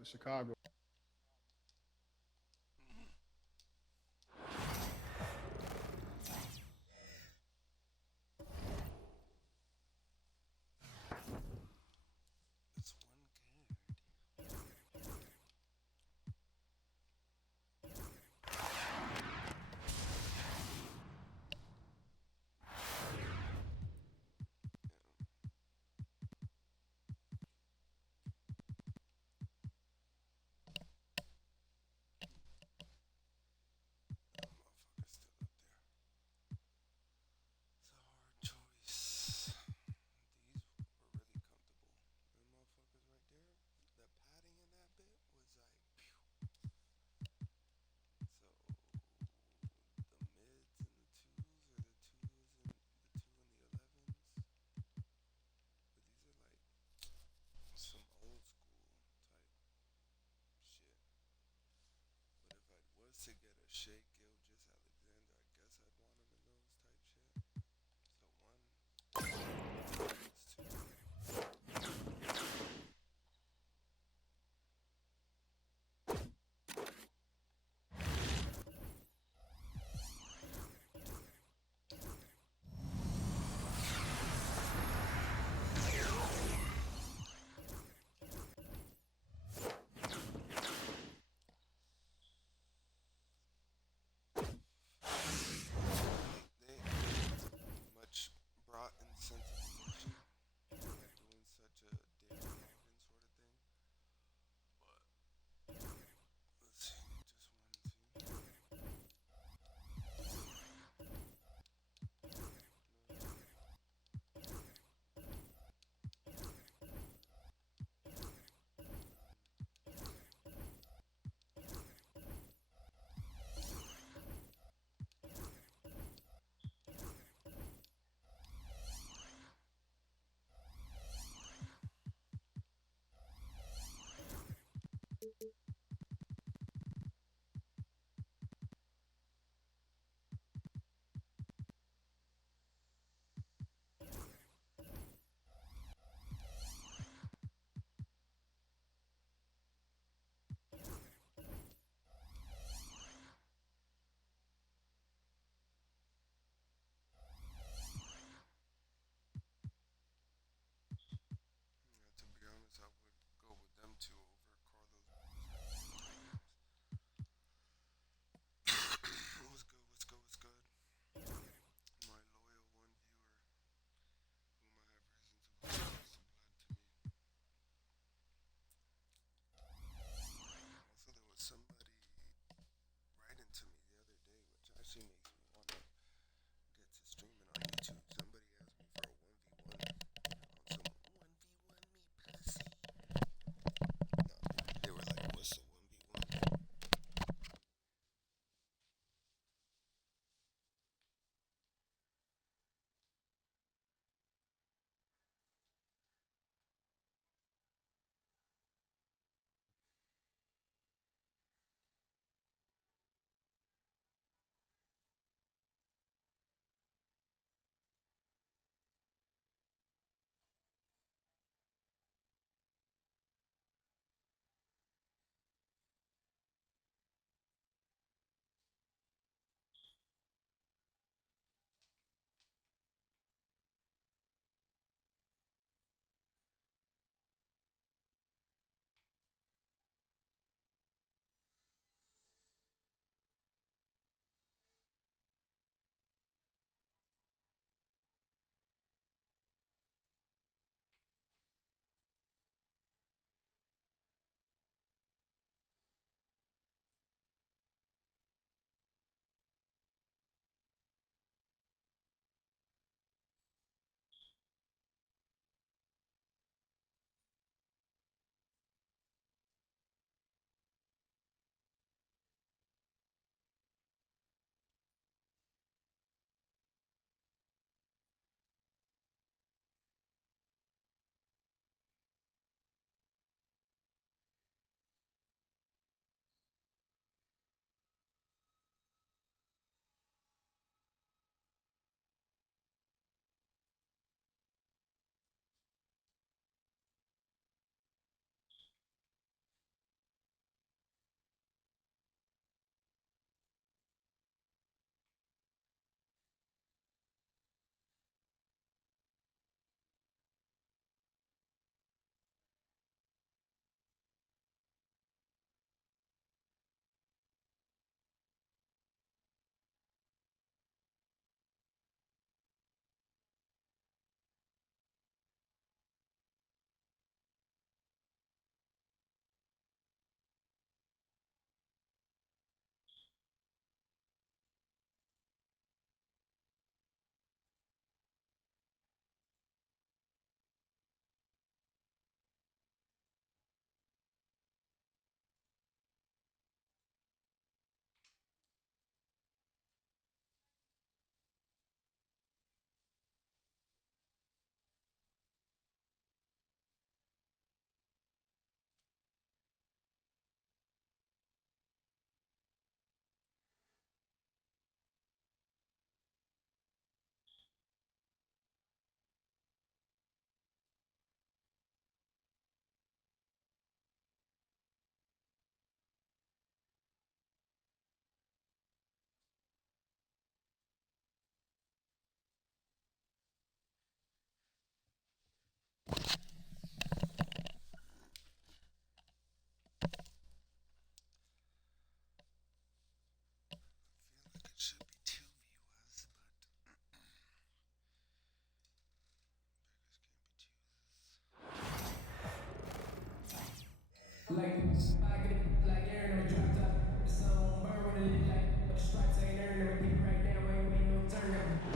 the Chicago. That's one card.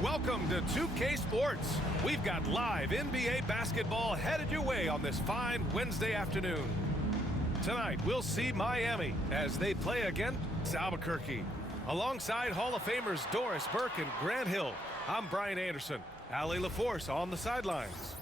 Welcome to 2K Sports. We've got live NBA basketball headed your way on this fine Wednesday afternoon. Tonight, we'll see Miami as they play against Albuquerque. Alongside Hall of Famers Doris Burke and Grant Hill, I'm Brian Anderson. Allie LaForce on the sidelines.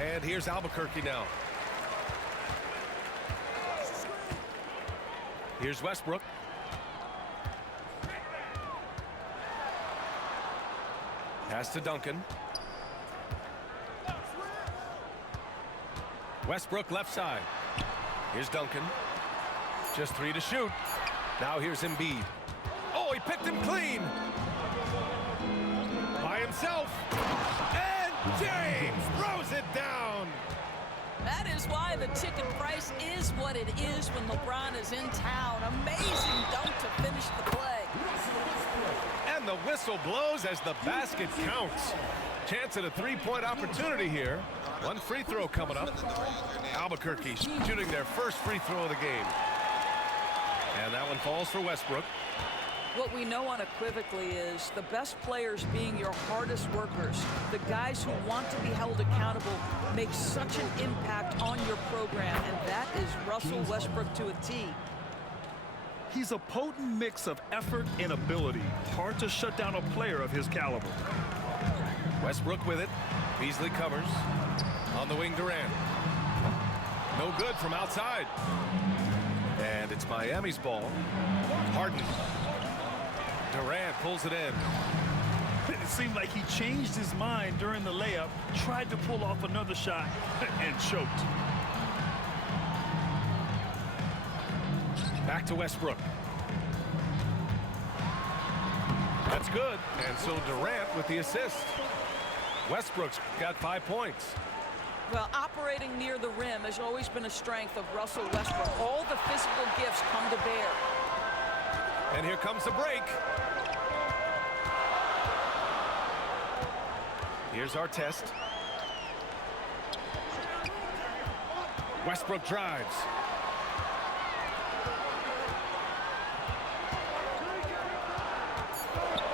And here's Albuquerque now. Here's Westbrook. Pass to Duncan. Westbrook left side. Here's Duncan. Just 3 to shoot. Now here's Embiid. Oh, he picked him clean. By himself. And James throws it down. That is why the ticket price is what it is when LeBron is in town. Amazing dunk to finish the play. And the whistle blows as the basket counts. Chance at a three-point opportunity here. One free throw coming up. Albuquerque shooting their first free throw of the game. And that one falls for Westbrook. What we know unequivocally is the best players being your hardest workers, the guys who want to be held accountable, make such an impact on your program, and that is Russell Westbrook to a T. He's a potent mix of effort and ability. Hard to shut down a player of his caliber. Westbrook with it. Beasley covers. On the wing, Durant. No good from outside. And it's Miami's ball. Harden. Durant pulls it in. It seemed like he changed his mind during the layup, tried to pull off another shot, and choked. Back to Westbrook. That's good. And so Durant with the assist. Westbrook's got 5 points. Well, operating near the rim has always been a strength of Russell Westbrook. All the physical gifts come to bear. And here comes the break. Here's our test. Westbrook drives.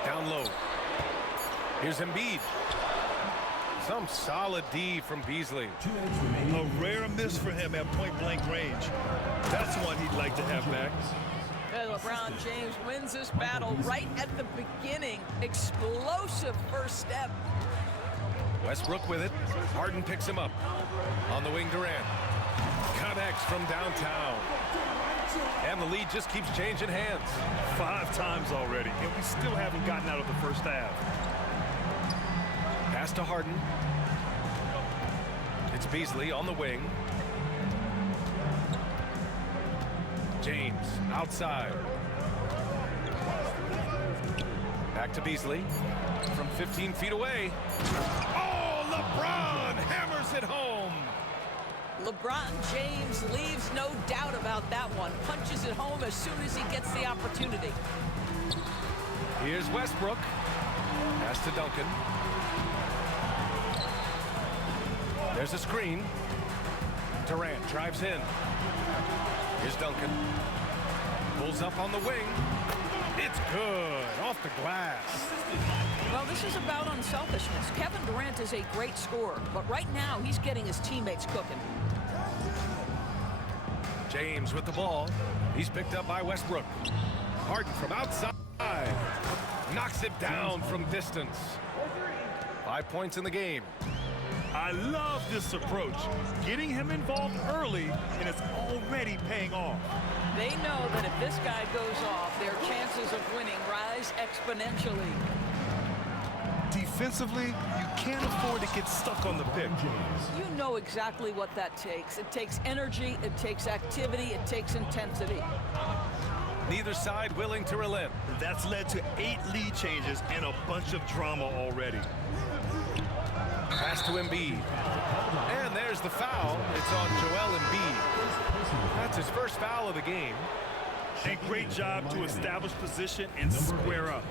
Down low. Here's Embiid. Some solid D from Beasley. A rare miss for him at point-blank range. That's one he'd like to have back. LeBron James wins this battle right at the beginning. Explosive first step. Westbrook with it. Harden picks him up. On the wing, Durant. Connects from downtown. And the lead just keeps changing hands. 5 times already, and we still haven't gotten out of the first half. Pass to Harden. It's Beasley on the wing. James outside. Back to Beasley from 15 feet away. Oh, LeBron hammers it home. LeBron James leaves no doubt about that one. Punches it home as soon as he gets the opportunity. Here's Westbrook. Pass to Duncan. There's a screen. Durant drives in. Here's Duncan. Pulls up on the wing. It's good. Off the glass. Well, this is about unselfishness. Kevin Durant is a great scorer, but right now he's getting his teammates cooking. James with the ball. He's picked up by Westbrook. Harden from outside. Knocks it down from distance. 5 points in the game. I love this approach. Getting him involved early, and it's already paying off. They know that if this guy goes off, their chances of winning rise exponentially. Defensively, you can't afford to get stuck on the pick. You know exactly what that takes. It takes energy, it takes activity, it takes intensity. Neither side willing to relent. That's led to 8 lead changes and a bunch of drama already. Pass to Embiid. And there's the foul. It's on Joel Embiid. That's his first foul of the game. A great job to establish position and square up.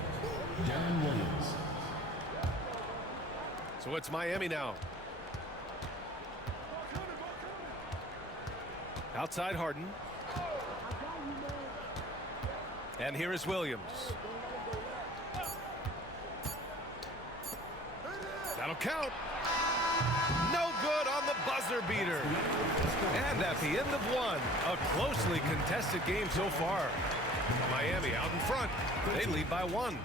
So it's Miami now. Outside Harden. And here is Williams. That'll count. No good on the buzzer beater. And at the end of one, a closely contested game so far. Miami out in front. They lead by one.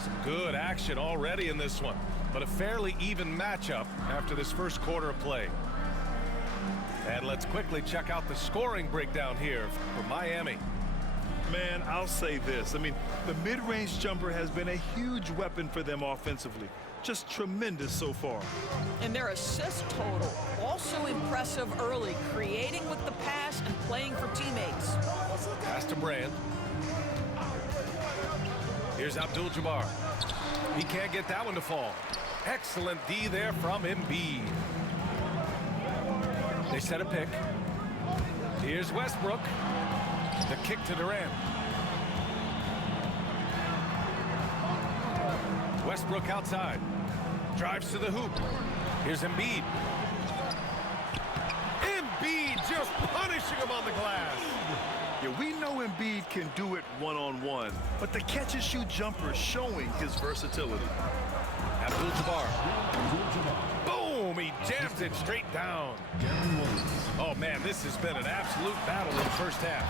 Some good action already in this one, but a fairly even matchup after this first quarter of play. And let's quickly check out the scoring breakdown here for Miami. Man, I'll say this. I mean, the mid-range jumper has been a huge weapon for them offensively. Just tremendous so far. And their assist total, also impressive early, creating with the pass and playing for teammates. Pass to Brand. Here's Abdul-Jabbar. He can't get that one to fall. Excellent D there from Embiid. They set a pick. Here's Westbrook. The kick to Durant. Westbrook outside. Drives to the hoop. Here's Embiid. Embiid just punishing him on the glass. Yeah, we know Embiid can do it one-on-one, but the catch-and-shoot jumper is showing his versatility. Abdul-Jabbar. Boom! He jams it straight down. Oh, man, this has been an absolute battle in the first half.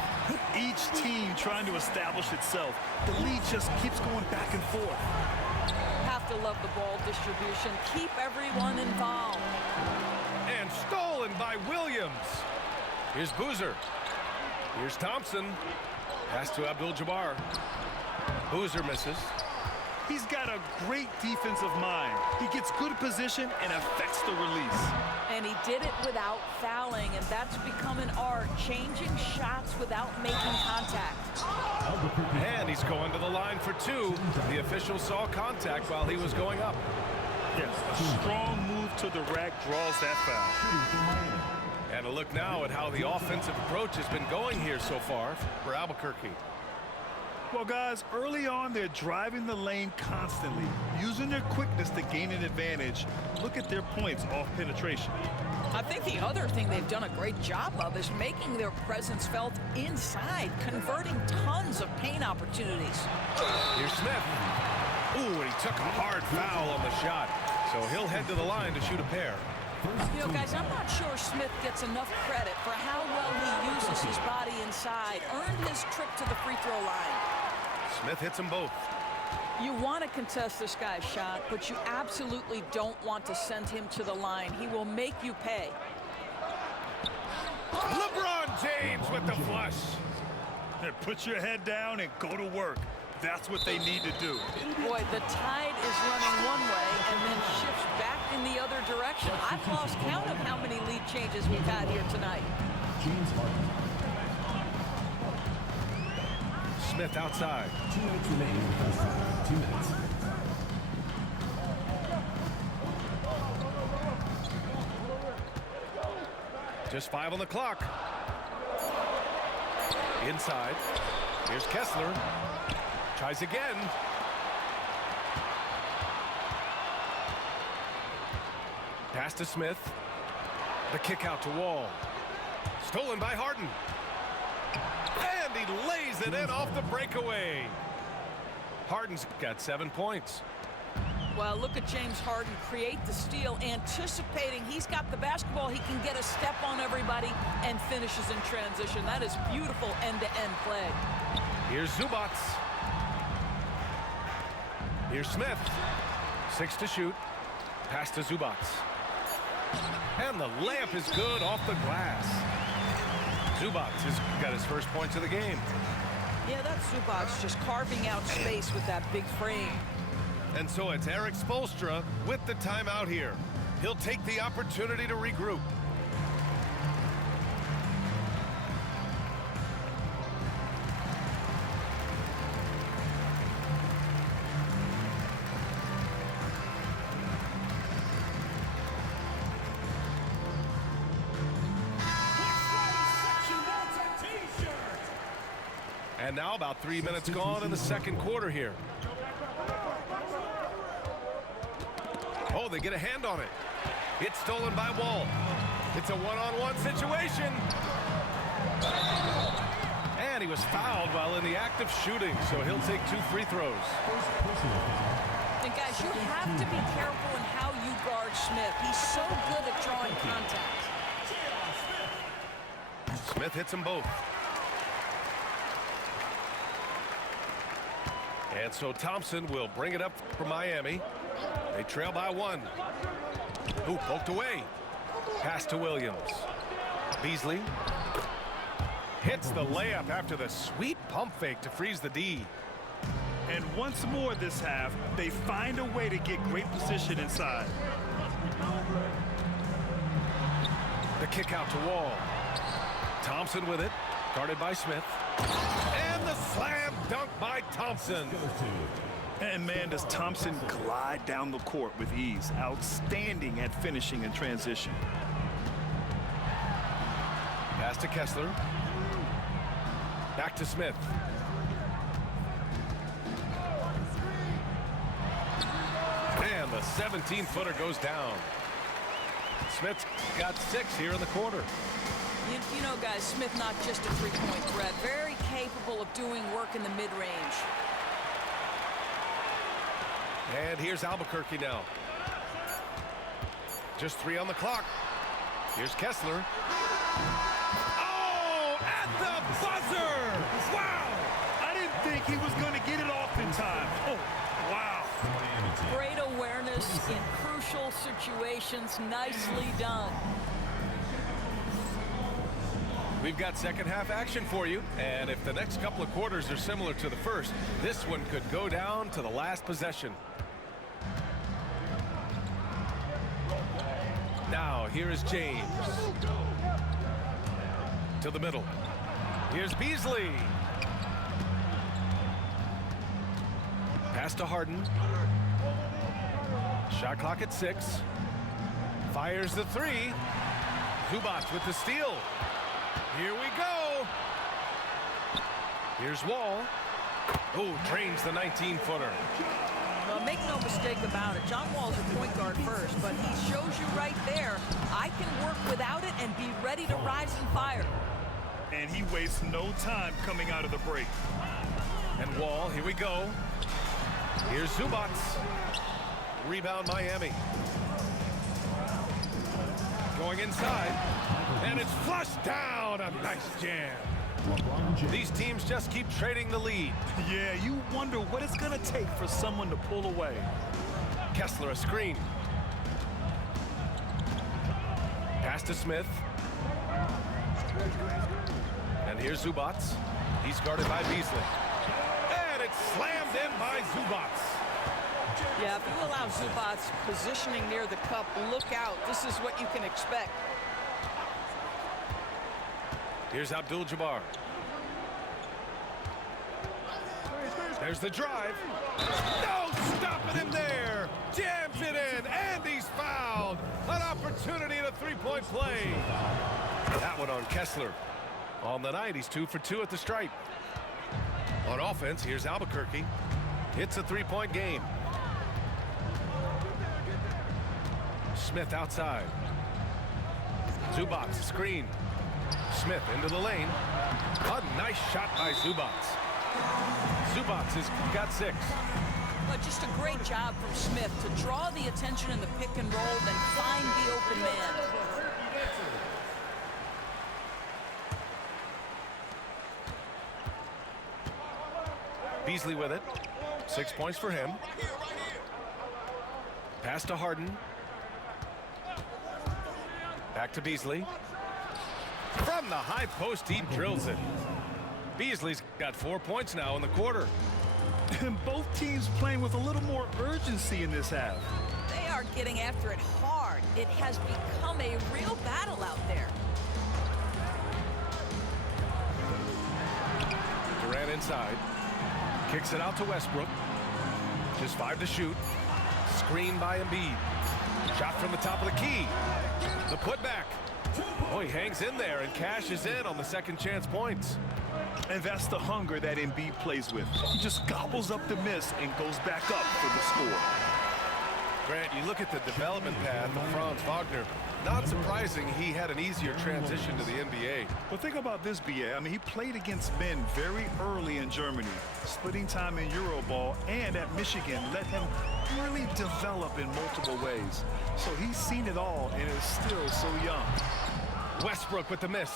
Each team trying to establish itself. The lead just keeps going back and forth. Have to love the ball distribution. Keep everyone involved. And stolen by Williams. Here's Boozer. Here's Thompson. Pass to Abdul-Jabbar. Boozer misses. He's got a great defensive mind. He gets good position and affects the release. And he did it without fouling, and that's become an art, changing shots without making contact. And he's going to the line for two. The official saw contact while he was going up. Yes, a strong move to the rack draws that foul. And a look now at how the offensive approach has been going here so far for Albuquerque. Well, guys, early on, they're driving the lane constantly, using their quickness to gain an advantage. Look at their points off penetration. I think the other thing they've done a great job of is making their presence felt inside, converting tons of paint opportunities. Here's Smith. Ooh, and he took a hard foul on the shot. So he'll head to the line to shoot a pair. You know, guys, I'm not sure Smith gets enough credit for how well he uses his body inside, earned his trip to the free throw line. Smith hits them both. You want to contest this guy's shot, but you absolutely don't want to send him to the line. He will make you pay. LeBron James with the flush. Put your head down and go to work. That's what they need to do. Boy, the tide is running one way and then shifts back in the other direction. I've lost count of how many lead changes we've had here tonight. Smith outside. 2 minutes remaining in the first half. 2 minutes. Just 5 on the clock. Inside. Here's Kessler. Tries again. Pass to Smith. The kick out to Wall. Stolen by Harden. And he lays it in off the breakaway. Harden's got 7 points. Well, look at James Harden create the steal, anticipating he's got the basketball. He can get a step on everybody and finishes in transition. That is beautiful end-to-end play. Here's Zubac. Here's Smith. 6 to shoot. Pass to Zubac. And the layup is good off the glass. Zubac has got his first points of the game. Yeah, that's Zubac just carving out space with that big frame. And so it's Eric Spoelstra with the timeout here. He'll take the opportunity to regroup. And now about 3 minutes gone in the second quarter here. Oh, they get a hand on it. It's stolen by Wall. It's a one-on-one situation. And he was fouled while in the act of shooting, so he'll take 2 free throws. And guys, you have to be careful in how you guard Smith. He's so good at drawing contact. Smith hits them both. And so Thompson will bring it up for Miami. They trail by 1. Ooh, poked away. Pass to Williams. Beasley hits the layup after the sweet pump fake to freeze the D. And once more this half, they find a way to get great position inside. The kick out to Wall. Thompson with it, guarded by Smith. And the slam dunk by Thompson. And man, does Thompson glide down the court with ease. Outstanding at finishing in transition. Pass to Kessler. Back to Smith. And the 17-footer goes down. Smith's got 6 here in the quarter. You know, guys, Smith not just a three-point threat. Very capable of doing work in the mid-range. And here's Albuquerque now. Just 3 on the clock. Here's Kessler. Oh, at the buzzer! Wow! I didn't think he was going to get it off in time. Oh, wow. Great awareness in crucial situations. Nicely done. We've got second half action for you, and if the next couple of quarters are similar to the first, this one could go down to the last possession. Now, here is James. To the middle. Here's Beasley. Pass to Harden. Shot clock at 6. Fires the 3. Zubac with the steal. Here we go. Here's Wall. Oh, drains the 19-footer. Well, make no mistake about it. John Wall's a point guard first, but he shows you right there, I can work without it and be ready to rise and fire. And he wastes no time coming out of the break. And Wall, here we go. Here's Zubac. Rebound Miami. Going inside. And it's flushed down. A nice jam. These teams just keep trading the lead. Yeah, you wonder what it's going to take for someone to pull away. Kessler a screen. Pass to Smith. And here's Zubac. He's guarded by Beasley. And it's slammed in by Zubac. Yeah, if you allow Zubac positioning near the cup, look out. This is what you can expect. Here's Abdul-Jabbar. There's the drive. No stopping him there. Jams it in, and he's fouled. An opportunity in a three-point play. That one on Kessler. On the night, he's 2 for 2 at the stripe. On offense, here's Albuquerque. It's a three-point game. Smith outside. Zubac screen. Smith into the lane. A nice shot by Zubac. Zubac has got 6. But just a great job from Smith to draw the attention in the pick and roll, then find the open man. Beasley with it. 6 points for him. Pass to Harden. Back to Beasley. From the high post, he drills it. Beasley's got 4 points now in the quarter. And both teams playing with a little more urgency in this half. They are getting after it hard. It has become a real battle out there. Durant inside. Kicks it out to Westbrook. Just 5 to shoot. Screen by Embiid. Shot from the top of the key. The putback. Oh, he hangs in there and cashes in on the second chance points. And that's the hunger that Embiid plays with. He just gobbles up the miss and goes back up for the score. Grant, you look at the development path of Franz Wagner. Not surprising he had an easier transition to the NBA. But think about this, BA. I mean, he played against men very early in Germany, splitting time in Euroball, and at Michigan let him really develop in multiple ways. So he's seen it all and is still so young. Westbrook with the miss.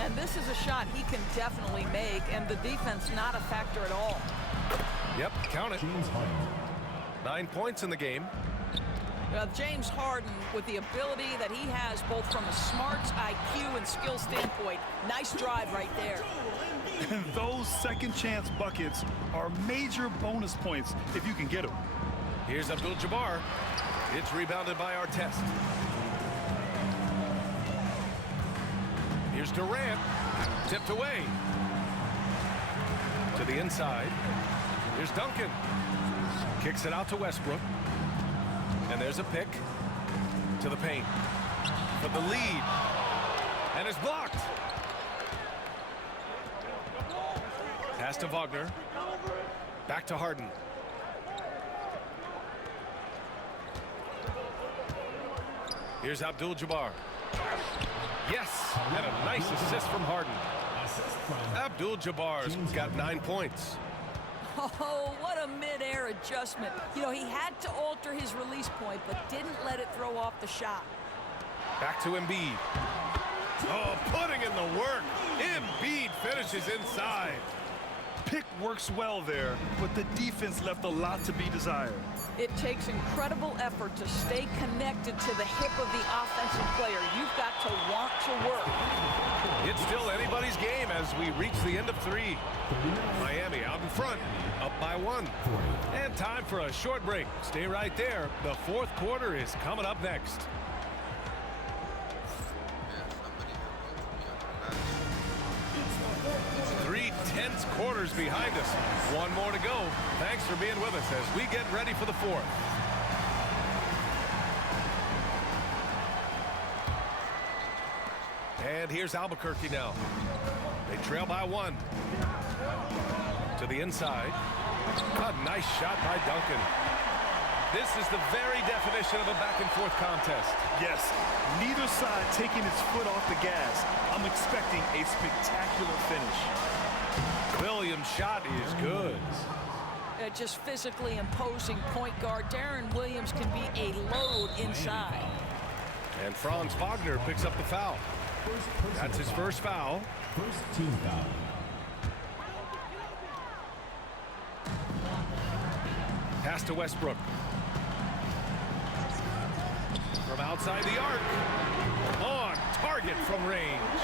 And this is a shot he can definitely make, and the defense not a factor at all. Yep, count it. James Harden. 9 points in the game. James Harden, with the ability that he has both from a smarts, IQ, and skill standpoint, nice drive right there. And those second chance buckets are major bonus points if you can get them. Here's Abdul-Jabbar. It's rebounded by Artest. Here's Durant. Tipped away. To the inside. Here's Duncan. Kicks it out to Westbrook. And there's a pick to the paint for the lead. And it's blocked. Pass to Wagner. Back to Harden. Here's Abdul-Jabbar. Yes, and a nice assist from Harden. Abdul-Jabbar's got 9 points. Oh, what a mid-air adjustment. You know, he had to alter his release point, but didn't let it throw off the shot. Back to Embiid. Oh, putting in the work. Embiid finishes inside. Pick works well there, but the defense left a lot to be desired. It takes incredible effort to stay connected to the hip of the offensive player. You've got to want to work. It's still anybody's game as we reach the end of 3. Miami out in front, up by 1. And time for a short break. Stay right there. The fourth quarter is coming up next. Yeah, somebody had wrote to me on the back. 3 tense quarters behind us. 1 more to go. Thanks for being with us as we get ready for the fourth. And here's Albuquerque now. They trail by 1. To the inside. A nice shot by Duncan. This is the very definition of a back-and-forth contest. Yes, neither side taking its foot off the gas. I'm expecting a spectacular finish. Williams' shot is good. Just physically imposing point guard. Darren Williams can be a load inside. And Franz Wagner picks up the foul. That's his first foul. First team foul. Pass to Westbrook. From outside the arc. On target from range.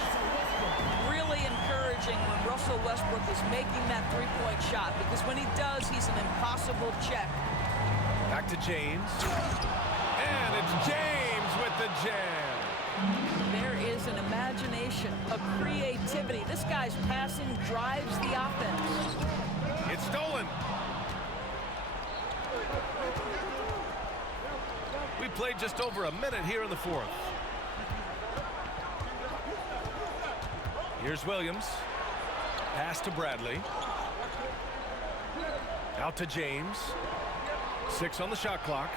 Really encouraging when Russell Westbrook is making that three-point shot, because when he does, he's an impossible check. Back to James. And it's James with the jam. There is an imagination, a creativity. This guy's passing drives the offense. It's stolen. We played just over a minute here in the fourth. Here's Williams. Pass to Bradley. Out to James. 6 on the shot clock.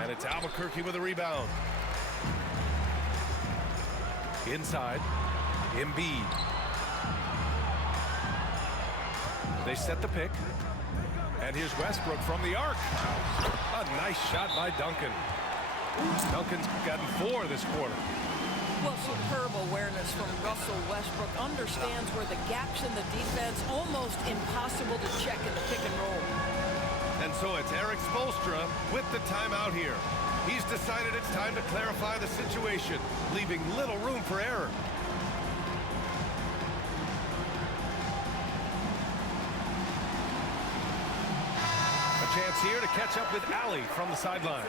And it's Albuquerque with a rebound. Inside. Embiid. They set the pick. And here's Westbrook from the arc. A nice shot by Duncan. Duncan's gotten 4 this quarter. Well, superb awareness from Russell Westbrook. Understands where the gaps in the defense, almost impossible to check in the pick and roll. And so it's Eric Spoelstra with the timeout here. He's decided it's time to clarify the situation, leaving little room for error. Chance here to catch up with Allie from the sideline.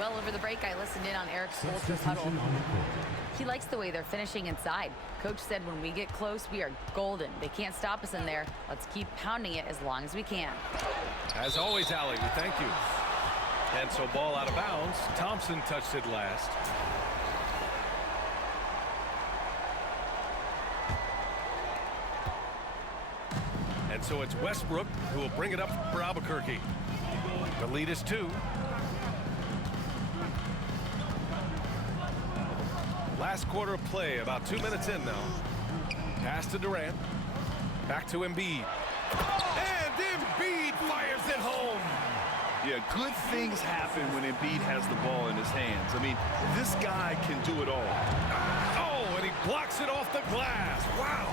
Well, over the break, I listened in on Eric Spoelstra's huddle. He likes the way they're finishing inside. Coach said when we get close, we are golden. They can't stop us in there. Let's keep pounding it as long as we can. As always, Allie, we thank you. And so ball out of bounds. Thompson touched it last. so it's Westbrook who will bring it up for Albuquerque. The lead is 2. Last quarter of play, about 2 minutes in now. Pass to Durant. Back to Embiid. And Embiid fires it home. Yeah, good things happen when Embiid has the ball in his hands. I mean, this guy can do it all. Oh, and he blocks it off the glass. Wow.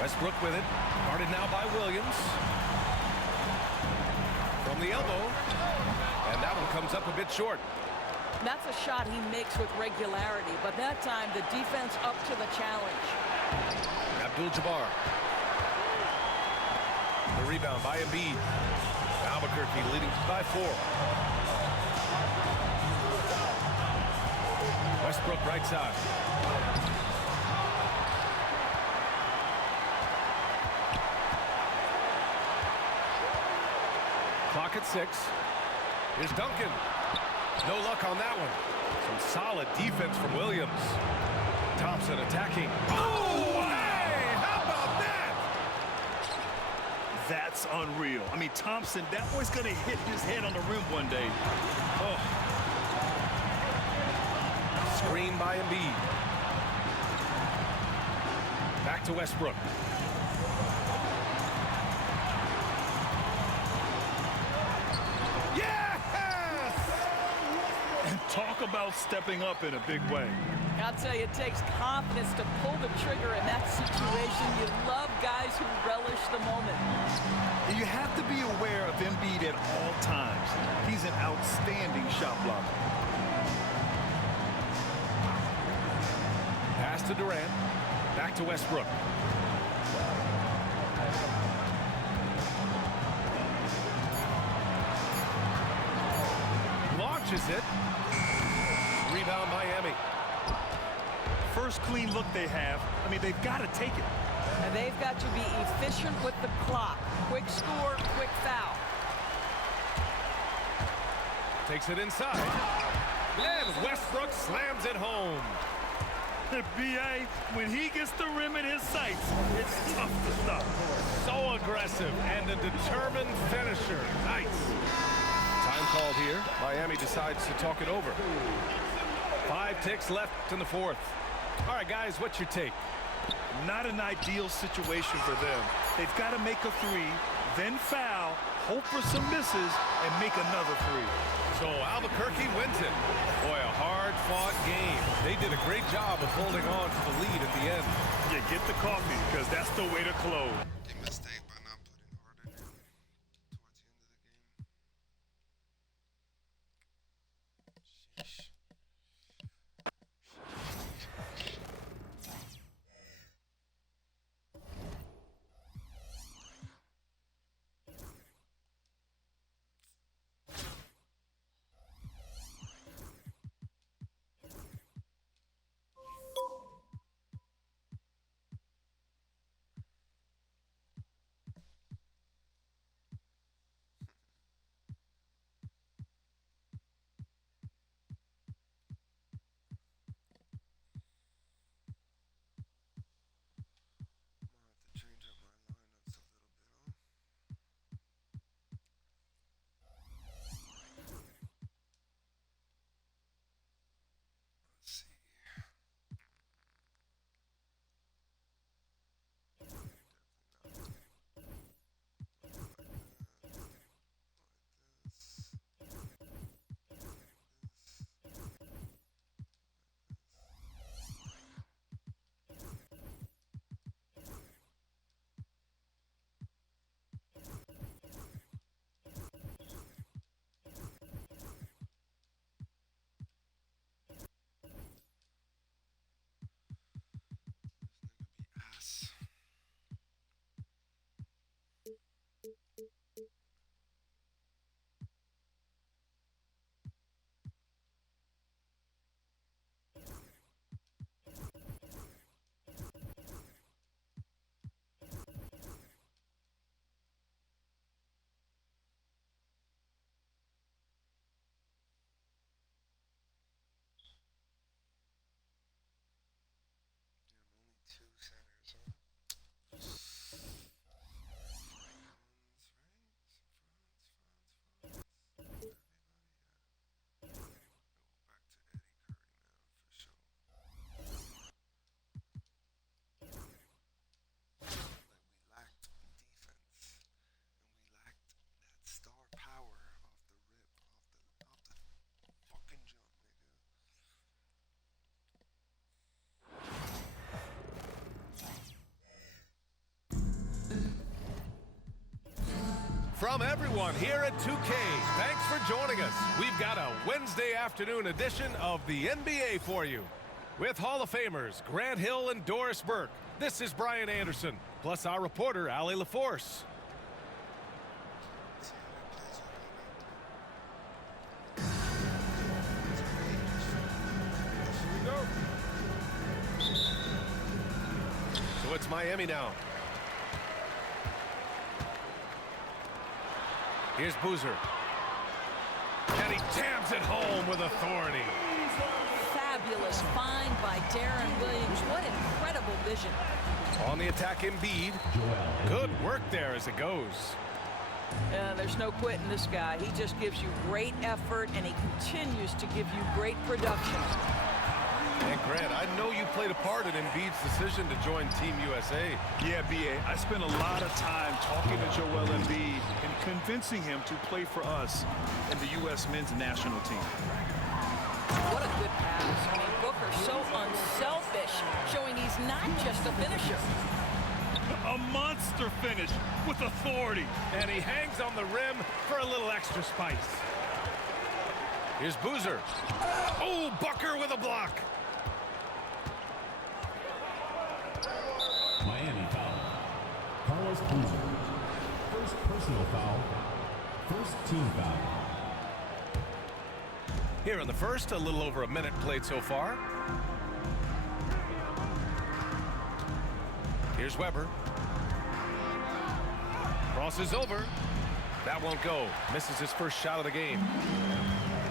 Westbrook with it. Guarded now by Williams. From the elbow. And that one comes up a bit short. That's a shot he makes with regularity, but that time the defense up to the challenge. Abdul-Jabbar. The rebound by Embiid. Albuquerque leading by 4. Westbrook right side. Clock at 6. Here's Duncan. No luck on that one. Some solid defense from Williams. Thompson attacking. Oh, hey! How about that? That's unreal. I mean, Thompson, that boy's going to hit his head on the rim one day. Oh. Screen by Embiid. Back to Westbrook. Talk about stepping up in a big way. I'll tell you, it takes confidence to pull the trigger in that situation. You love guys who relish the moment. You have to be aware of Embiid at all times. He's an outstanding shot blocker. Pass to Durant. Back to Westbrook. Launches it. Rebound Miami. First clean look they have. I mean, they've got to take it. And they've got to be efficient with the clock. Quick score, quick foul. Takes it inside. And Westbrook slams it home. The BA, when he gets the rim in his sights, it's tough to stop. So aggressive and a determined finisher. Nice. Time called here. Miami decides to talk it over. 5 ticks left in the 4th. All right, guys, what's your take? Not an ideal situation for them. They've got to make a 3, then foul, hope for some misses, and make another 3. So Albuquerque wins it. Boy, a hard-fought game. They did a great job of holding on to the lead at the end. Yeah, get the coffee, because that's the way to close. Big mistake by not putting Harden in towards the end of the game. Sheesh. From everyone here at 2K, thanks for joining us. We've got a Wednesday afternoon edition of the NBA for you. With Hall of Famers Grant Hill and Doris Burke, this is Brian Anderson, plus our reporter, Allie LaForce. So it's Miami now. Here's Boozer. And he jams it home with authority. Fabulous find by Darren Williams. What incredible vision. On the attack, Embiid. Good work there as it goes. There's no quitting this guy. He just gives you great effort, and he continues to give you great production. And Grant, I know you played a part in Embiid's decision to join Team USA. Yeah, B.A., I spent a lot of time talking to Joel Embiid and convincing him to play for us in the U.S. men's national team. What a good pass. I mean, Booker so unselfish, showing he's not just a finisher. A monster finish with authority. And he hangs on the rim for a little extra spice. Here's Boozer. Oh, Booker with a block. Miami foul. Carlos Boozer. First personal foul. First team foul. Here in the first, a little over a minute played so far. Here's Weber. Crosses over. That won't go. Misses his first shot of the game.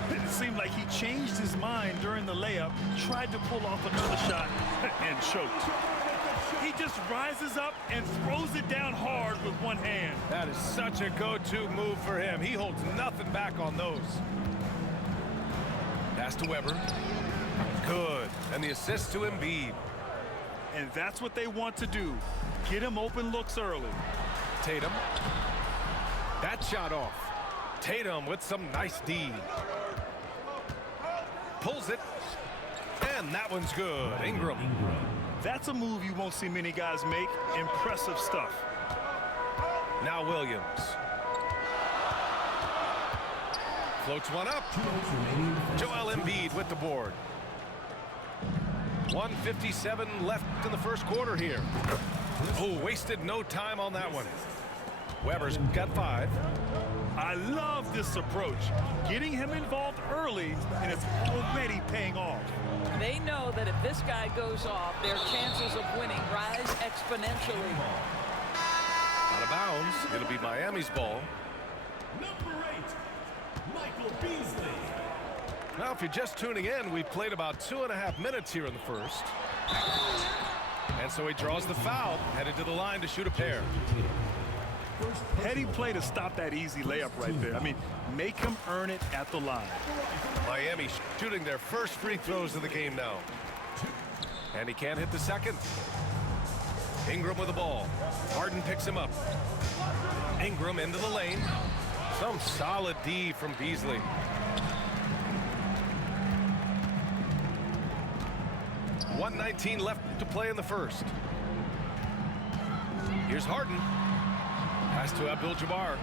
It seemed like he changed his mind during the layup, tried to pull off another shot, and choked. He just rises up and throws it down hard with one hand. That is such a go-to move for him. He holds nothing back on those. Pass to Weber. Good. And the assist to Embiid. And that's what they want to do. Get him open looks early. Tatum. That shot off. Tatum with some nice D. Pulls it. And that one's good. Ingram. That's a move you won't see many guys make. Impressive stuff. Now Williams. Floats one up. Joel Embiid with the board. 1:57 left in the first quarter here. Oh, wasted no time on that one. Weber's got 5. I love this approach. Getting him involved early, and it's already paying off. They know that if this guy goes off, their chances of winning rise exponentially. Out of bounds. It'll be Miami's ball. Number 8, Michael Beasley. Now, if you're just tuning in, we've played about 2.5 minutes here in the first. And so he draws the foul, headed to the line to shoot a pair. Heady play to stop that easy layup right there. I mean, make him earn it at the line. Miami shooting their first free throws of the game now. And he can't hit the second. Ingram with the ball. Harden picks him up. Ingram into the lane. Some solid D from Beasley. .119 left to play in the first. Here's Harden. Pass to Abdul-Jabbar.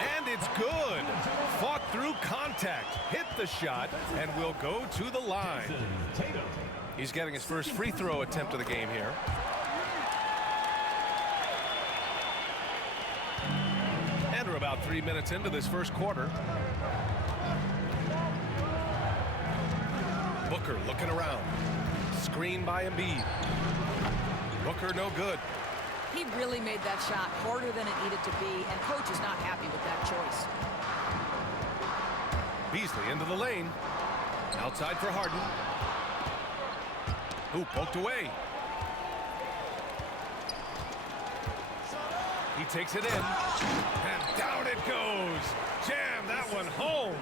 And it's good. Fought through contact, hit the shot, and will go to the line. He's getting his first free throw attempt of the game here. And we're about 3 minutes into this first quarter. Booker looking around. Screen by Embiid. Booker no good. He really made that shot harder than it needed to be, and coach is not happy with that choice. Beasley into the lane. Outside for Harden. Who poked away. He takes it in. And down it goes. Jam that one home.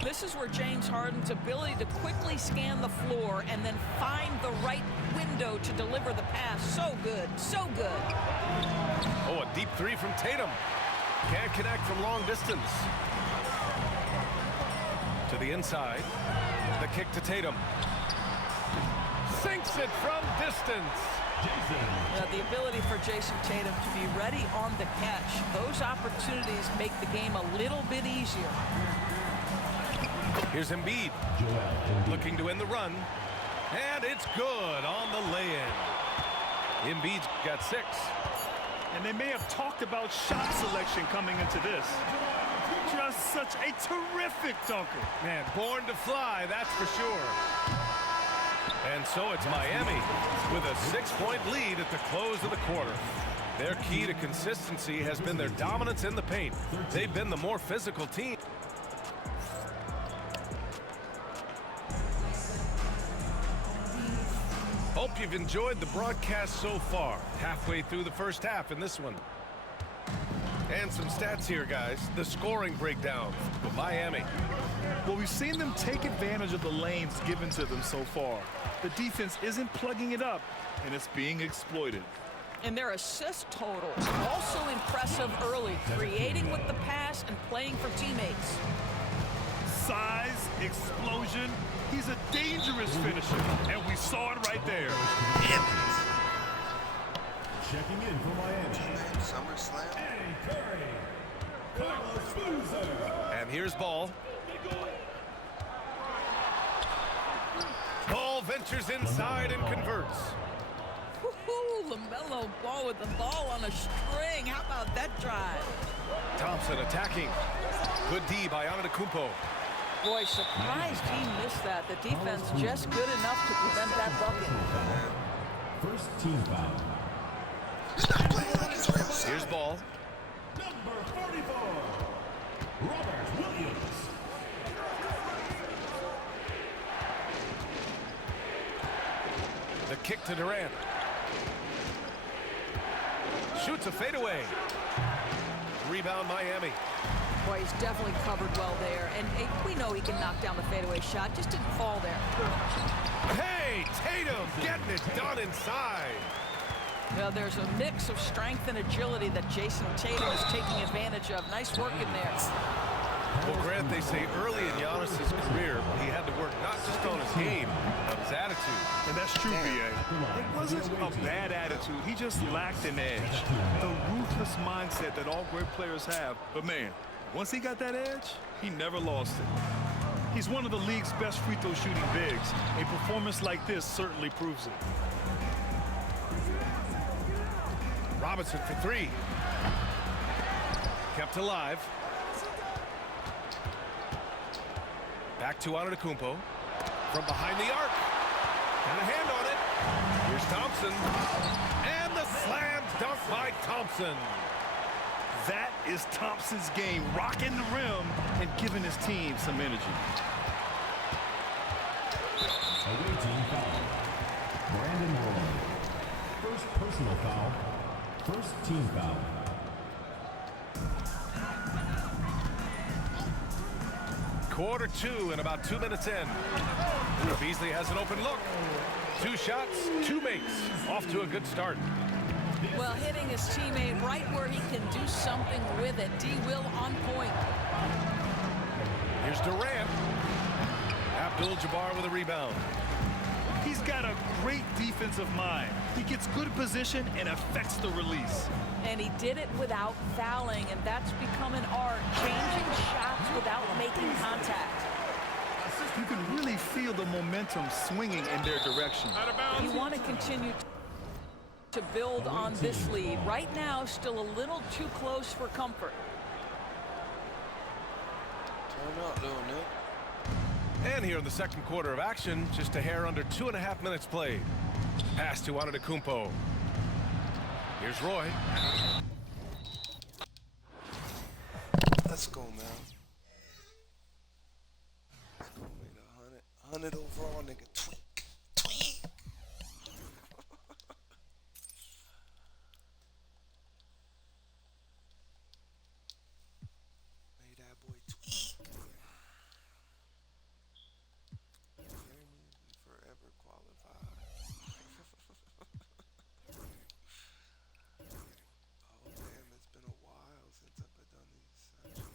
This is where James Harden's ability to quickly scan the floor and then find the right window to deliver the pass. So good, so good. Oh, a deep 3 from Tatum. Can't connect from long distance. To the inside. The kick to Tatum. sinks it from distance. The ability for Jason Tatum to be ready on the catch. Those opportunities make the game a little bit easier. Here's Embiid. Looking to end the run. And it's good on the lay-in. Embiid's got 6. And they may have talked about shot selection coming into this. Just such a terrific dunker. Man, born to fly, that's for sure. And so it's Miami with a 6-point lead at the close of the quarter. Their key to consistency has been their dominance in the paint. They've been the more physical team. Hope you've enjoyed the broadcast so far. Halfway through the first half in this one. And some stats here, guys. The scoring breakdown for Miami. Well, we've seen them take advantage of the lanes given to them so far. The defense isn't plugging it up, and it's being exploited. And their assist total also impressive early, creating with the pass and playing for teammates. Size, explosion. He's a dangerous finisher, and we saw it right there. Checking in for Miami. SummerSlam. And here's Ball. Ball ventures inside and converts. Woohoo! LaMelo Ball with the ball on a string. How about that drive? Thompson attacking. Good D by Antetokounmpo. Boy, surprised he missed that. The defense just good enough to prevent that bucket. First team foul. He's not playing like his real self. Here's Ball. Number 44, Robert Williams. The kick to Durant. Shoots a fadeaway. Rebound Miami. Boy, he's definitely covered well there. And we know he can knock down the fadeaway shot. Just didn't fall there. Hey, Tatum getting it done inside. Well, there's a mix of strength and agility that Jason Tatum is taking advantage of. Nice work in there. Well, Grant, they say early in Giannis' career, he had to work not just on his game, but his attitude. And that's true, B.A. It wasn't a bad attitude. He just lacked an edge. The ruthless mindset that all great players have. But, man, once he got that edge, he never lost it. He's one of the league's best free throw shooting bigs. A performance like this certainly proves it. Robinson for 3. Kept alive. Back to Antetokounmpo. From behind the arc. Got a hand on it. Here's Thompson. And the slam dunk by Thompson. That is Thompson's game, rocking the rim and giving his team some energy. Away team foul. Brandon Roy. First personal foul. First team foul. Quarter 2 and about 2 minutes in. Beasley has an open look. 2 shots, 2 makes. Off to a good start. Well, hitting his teammate right where he can do something with it. D. Will on point. Here's Durant. Abdul-Jabbar with a rebound. He's got a great defensive mind. He gets good position and affects the release. And he did it without fouling, and that's become an art, changing shots without making contact. You can really feel the momentum swinging in their direction. You want to continue to build on this lead. Right now, still a little too close for comfort. Turn up, little Nick. And here in the second quarter of action, just a hair under 2.5 minutes played. Pass to Antetokounmpo. Here's Roy. Let's go, man. Let's go, made 100 overall, nigga. Tweak. Made that boy tweak. You hear me? We forever qualified. Oh, damn, it's been a while since I've done these sessions.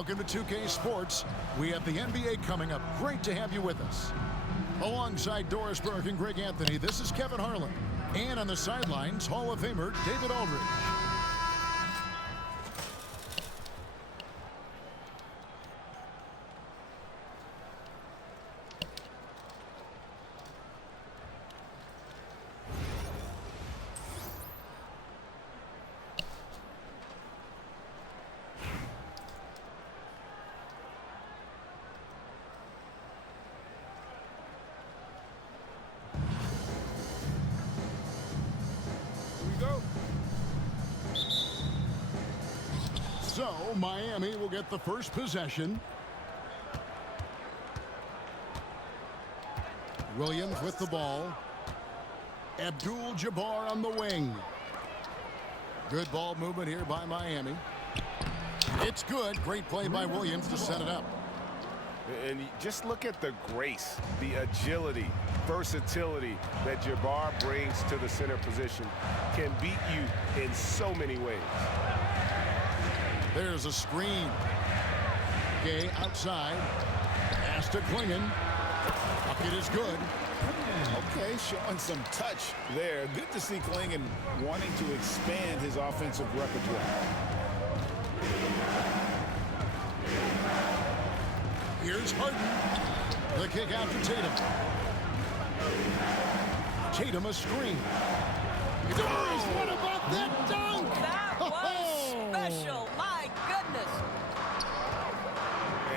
Welcome to 2K Sports. We have the NBA coming up. Great to have you with us. Alongside Doris Burke and Greg Anthony, this is Kevin Harlan. And on the sidelines, Hall of Famer David Aldridge. So, Miami will get the first possession. Williams with the ball. Abdul-Jabbar on the wing. Good ball movement here by Miami. It's good. Great play by Williams to set it up. And just look at the grace, the agility, versatility that Jabbar brings to the center position. Can beat you in so many ways. There's a screen. Gay outside. Pass to Klingon. Bucket is good. Okay, showing some touch there. Good to see Klingon wanting to expand his offensive repertoire. Here's Harden. The kick out to Tatum. Tatum a screen. Doris, what about that dunk? That was special. My goodness.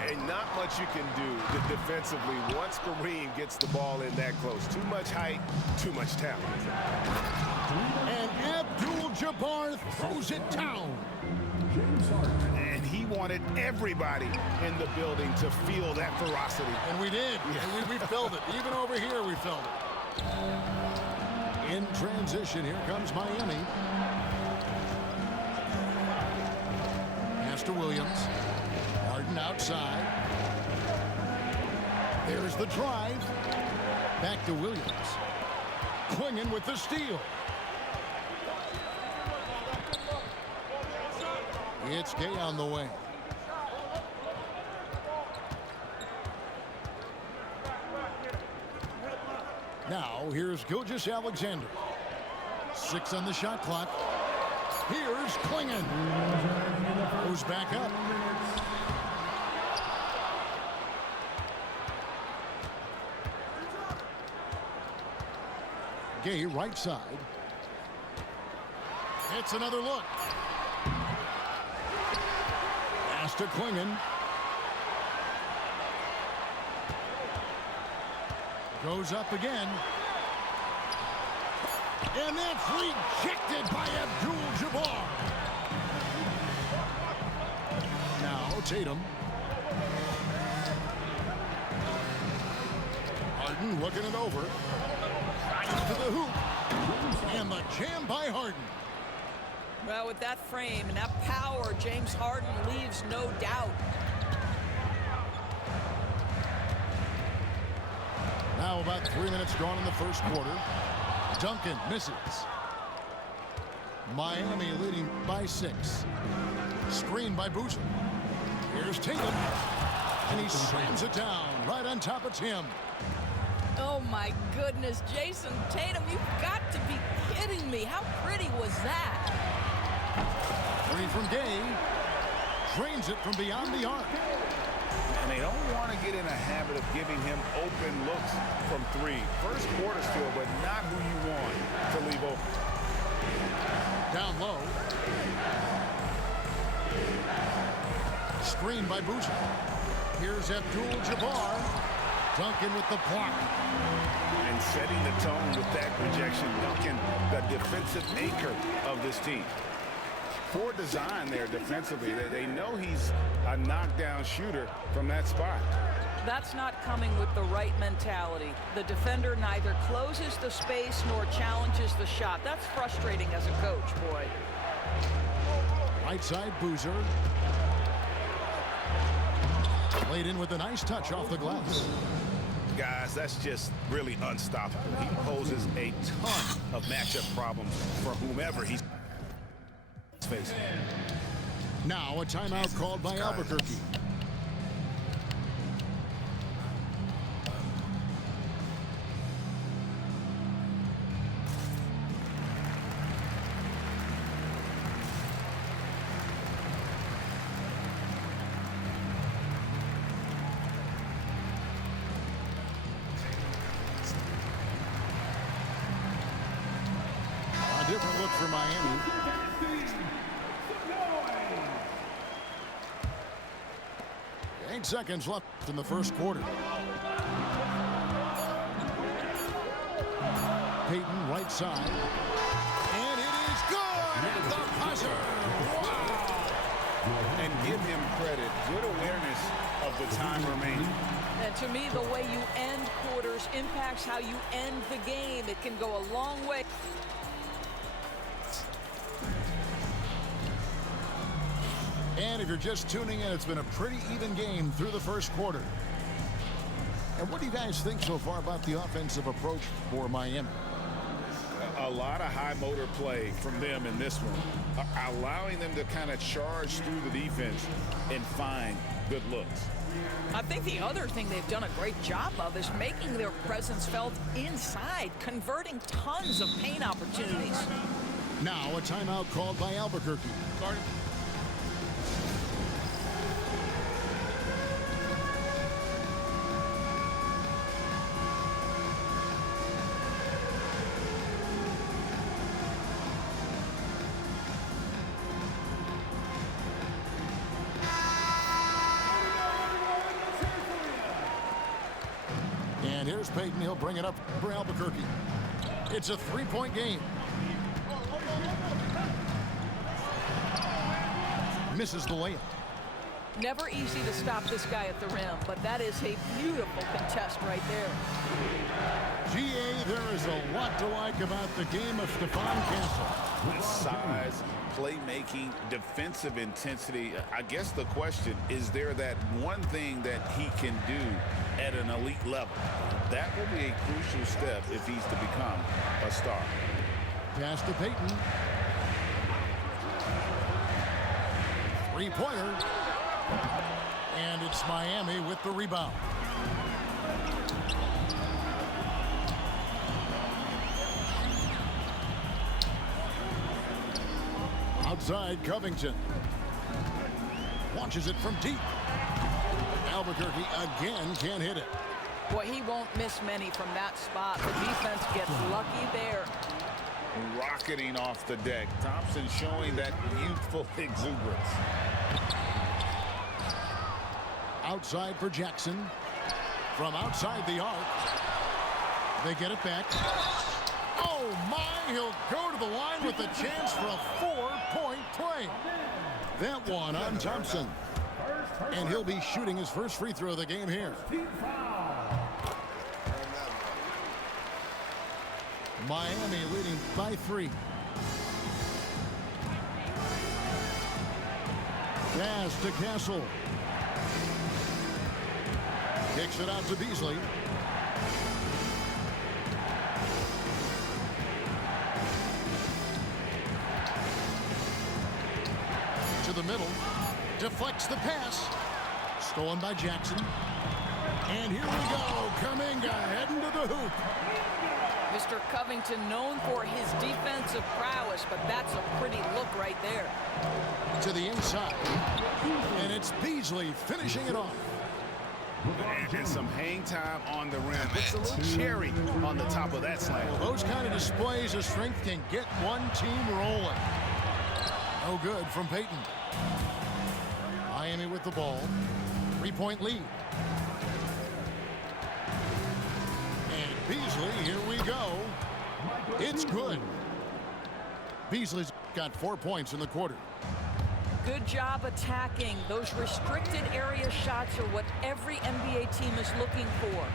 And not much you can do defensively once Kareem gets the ball in that close. Too much height, too much talent. And Abdul-Jabbar throws it down. And he wanted everybody in the building to feel that ferocity. And we did. Yeah. We felt it. Even over here, we felt it. In transition, here comes Miami. Pass to Williams. Harden outside. There's the drive. Back to Williams. Klingon with the steal. It's Gay on the way. Now, here's Gilgeous-Alexander. 6 on the shot clock. Here's Klingon. Goes back up. Gay right side. It's another look. Pass to Klingon. Goes up again. And that's rejected by Abdul-Jabbar. Now Tatum. Harden looking it over. Drives to the hoop. And the jam by Harden. Well, with that frame and that power, James Harden leaves no doubt. Now about 3 minutes gone in the first quarter. Duncan misses. Miami leading by 6. Screen by Boozer. Here's Tatum. And he slams it down right on top of Tim. Oh, my goodness. Jason Tatum, you've got to be kidding me. How pretty was that? 3 from Gay. Drains it from beyond the arc. And they don't want to get in a habit of giving him open looks from 3. First quarter still, but not who you want to leave open. Down low. Screen by Boozer. Here's Abdul-Jabbar. Duncan with the block. And setting the tone with that projection. Duncan, the defensive anchor of this team. Poor design there defensively. They know he's a knockdown shooter from that spot. That's not coming with the right mentality. The defender neither closes the space nor challenges the shot. That's frustrating as a coach, boy. Right side, Boozer. Played in with a nice touch off the glass. Guys, that's just really unstoppable. He poses a ton of matchup problems for whomever he's facing. Now a timeout called by Albuquerque. A different look for Miami. 8 seconds left in the first quarter. Peyton right side. And it is good at the buzzer. Wow. And give him credit. Good awareness of the time remaining. And to me, the way you end quarters impacts how you end the game. It can go a long way. And if you're just tuning in, it's been a pretty even game through the first quarter. And what do you guys think so far about the offensive approach for Miami? A lot of high motor play from them in this one, allowing them to kind of charge through the defense and find good looks. I think the other thing they've done a great job of is making their presence felt inside, converting tons of paint opportunities. Now a timeout called by Albuquerque. And here's Peyton. He'll bring it up for Albuquerque. It's a three-point game. Misses the layup. Never easy to stop this guy at the rim, but that is a beautiful contest right there. GA, there is a lot to like about the game of Stephon Castle. Size, playmaking, defensive intensity. I guess the question, is there that one thing that he can do at an elite level? That will be a crucial step if he's to become a star. Pass to Peyton. Three-pointer. And it's Miami with the rebound. Outside, Covington. Launches it from deep. Albuquerque again can't hit it. Boy, he won't miss many from that spot. The defense gets lucky there. Rocketing off the deck. Thompson showing that youthful exuberance. Outside for Jackson. From outside the arc. They get it back. Oh my, he'll go to the line with a chance for a 4-point play. That one on Thompson. And he'll be shooting his first free throw of the game here. Miami leading by 3. Pass to Castle. Kicks it out to Beasley. To the middle. Deflects the pass. Stolen by Jackson. And here we go. Kuminga heading to the hoop. Mr. Covington known for his defensive prowess, but that's a pretty look right there. To the inside. And it's Beasley finishing it off. And some hang time on the rim. It's a little cherry on the top of that slam. Well, those kind of displays of strength can get one team rolling. No good from Peyton. Miami with the ball. 3-point lead. And Beasley, here we go. It's good. Beasley's got 4 points in the quarter. Good job attacking. Those restricted area shots are what every NBA team is looking for.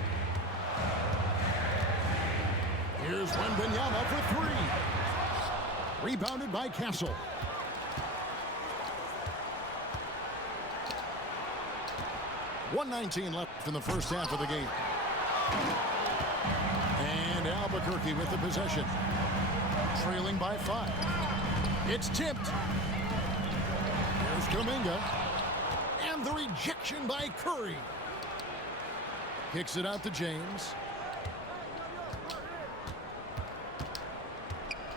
Here's Wembanyama for 3. Rebounded by Castle. .119 left in the first half of the game. And Albuquerque with the possession. Trailing by 5. It's tipped. Here's Kuminga. And the rejection by Curry. Kicks it out to James.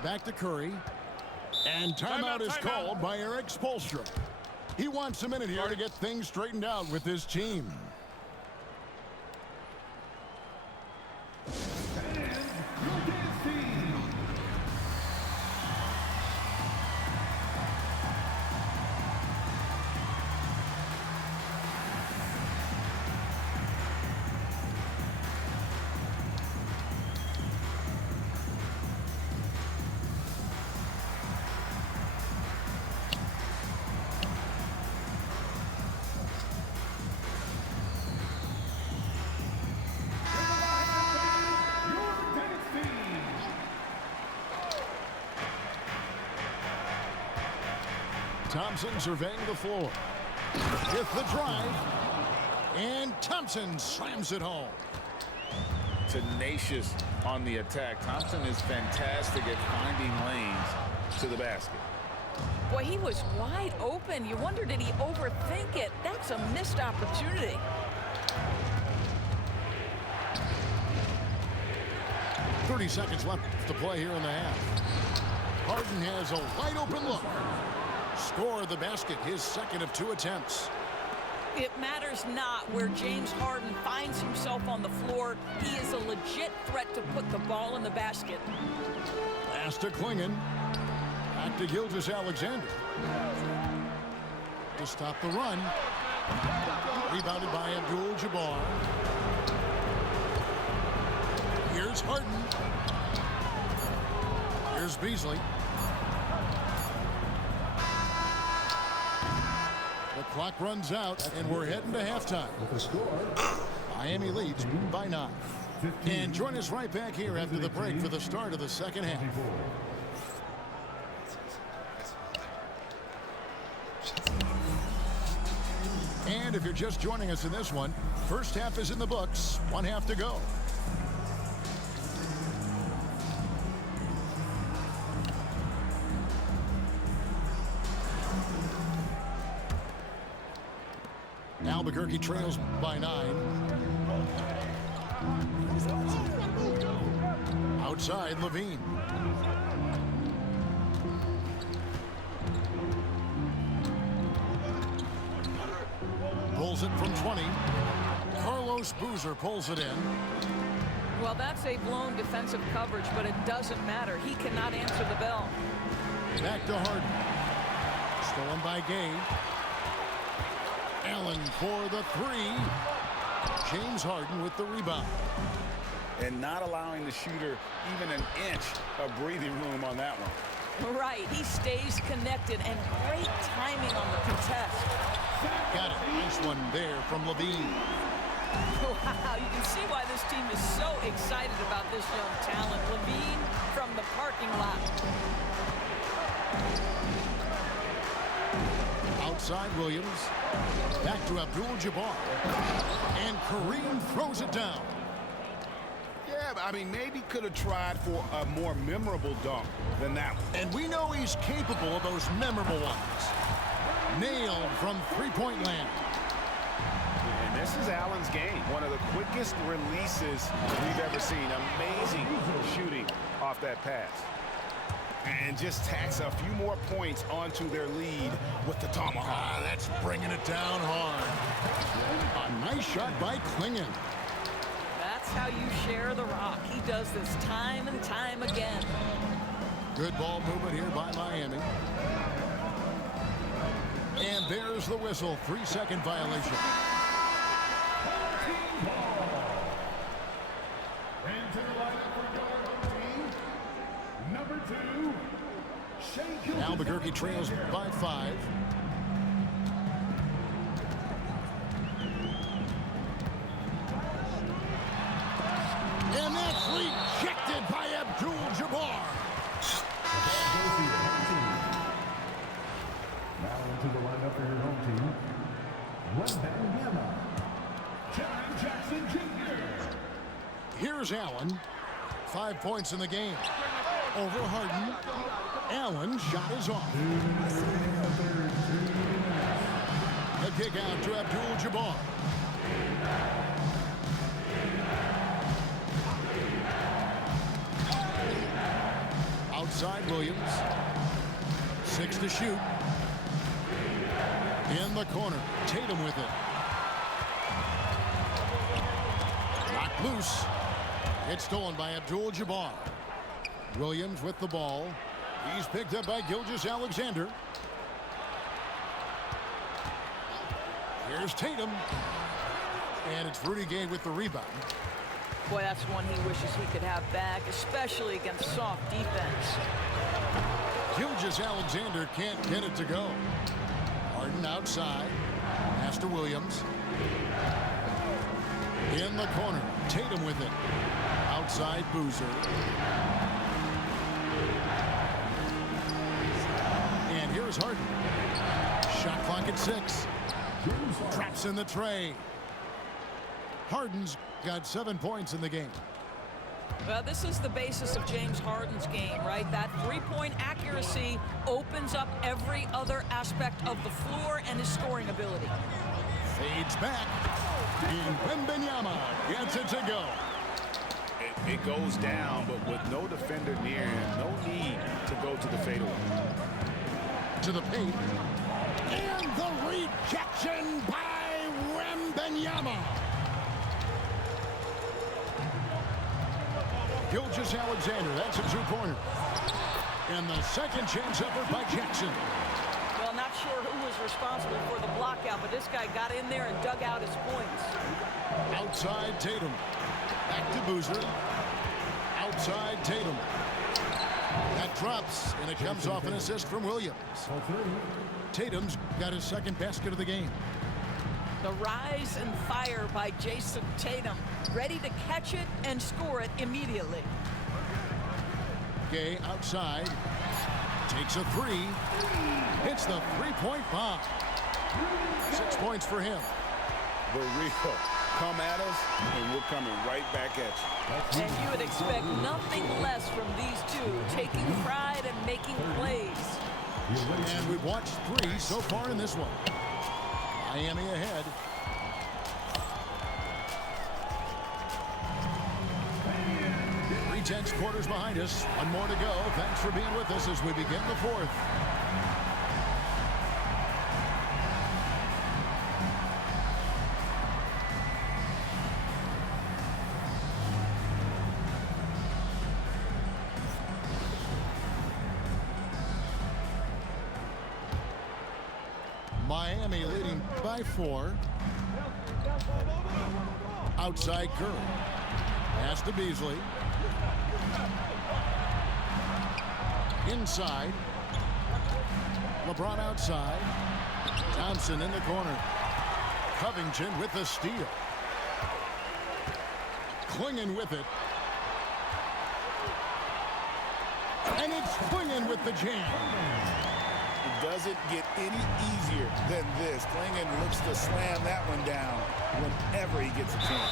Back to Curry. And timeout is called by Eric Spoelstra. He wants a minute here to get things straightened out with his team. Thompson surveying the floor. With the drive. And Thompson slams it home. Tenacious on the attack. Thompson is fantastic at finding lanes to the basket. Boy, he was wide open. You wonder, did he overthink it? That's a missed opportunity. .30 seconds left to play here in the half. Harden has a wide open look. Score the basket, his second of 2 attempts. It matters not where James Harden finds himself on the floor. He is a legit threat to put the ball in the basket. Pass to Klingon. Back to Gilgeous-Alexander. To stop the run. Rebounded by Abdul-Jabbar. Here's Harden. Here's Beasley. The clock runs out, and we're heading to halftime. Miami leads by 9. And join us right back here after the break for the start of the second half. And if you're just joining us in this one, first half is in the books. 1 half to go. Albuquerque trails by 9. Outside, Levine. Pulls it from 20. Carlos Boozer pulls it in. Well, that's a blown defensive coverage, but it doesn't matter. He cannot answer the bell. Back to Harden. Stolen by Gay. Allen for the 3. James Harden with the rebound. And not allowing the shooter even an inch of breathing room on that one. Right, he stays connected, and great timing on the contest. Got it. Nice one there from Levine. Wow, you can see why this team is so excited about this young talent. Levine from the parking lot. Outside Williams. Back to Abdul-Jabbar. And Kareem throws it down. Yeah, I mean, maybe could have tried for a more memorable dunk than that one. And we know he's capable of those memorable ones. Nailed from three-point land. And this is Allen's game. One of the quickest releases we've ever seen. Amazing shooting off that pass. And just tacks a few more points onto their lead with the tomahawk. That's bringing it down hard. A nice shot by Klingon. That's how you share the rock. He does this time and time again. Good ball movement here by Miami. And there's the whistle. 3-second violation. And to the lineup for your team, number 2, Shea. Albuquerque trails by 5. And that's rejected by Abdul-Jabbar. Now into the lineup for your home team, Wembanyama, John Jackson Jr. Here's Allen. 5 points in the game. Over Harden. Allen shot is off. kick out to Abdul-Jabbar. Outside Williams. 6 to shoot. In the corner. Tatum with it. Knocked loose. It's stolen by Abdul-Jabbar. Williams with the ball. He's picked up by Gilgeous-Alexander. Here's Tatum. And it's Rudy Gay with the rebound. Boy, that's one he wishes he could have back, especially against soft defense. Gilgeous-Alexander can't get it to go. Harden outside. Pass to Williams. In the corner. Tatum with it. Outside Boozer. And here's Harden. Shot clock at 6. Drops in the tray. Harden's got 7 points in the game. Well, this is the basis of James Harden's game, right? That three-point accuracy opens up every other aspect of the floor and his scoring ability. Fades back. And Wembanyama gets it to go. It goes down, but with no defender near him, no need to go to the fadeaway. To the paint. And the rejection by Wembanyama. Gilgeous-Alexander, that's a two-pointer. And the second chance effort by Jackson. Well, not sure who was responsible for the blockout, but this guy got in there and dug out his points. Outside Tatum. Back to Boozer. Outside Tatum. That drops, and it comes off an assist from Williams. Tatum's got his second basket of the game. The rise and fire by Jason Tatum, ready to catch it and score it immediately. Gay outside, takes a three, hits the three-point bomb. 6 points for him. Barrio, come at us, and we're coming right back at you. And you would expect nothing less from these two, taking pride and making plays. And we've watched 3 so far in this one. Miami ahead. Three-tenths quarters behind us. One more to go. Thanks for being with us as we begin the fourth. Miami leading by 4. Outside Curry. Pass to Beasley. Inside. LeBron outside. Thompson in the corner. Covington with the steal. Clinging with it. And it's Clinging with the jam. It doesn't get any easier than this. Klingon looks to slam that one down whenever he gets a chance.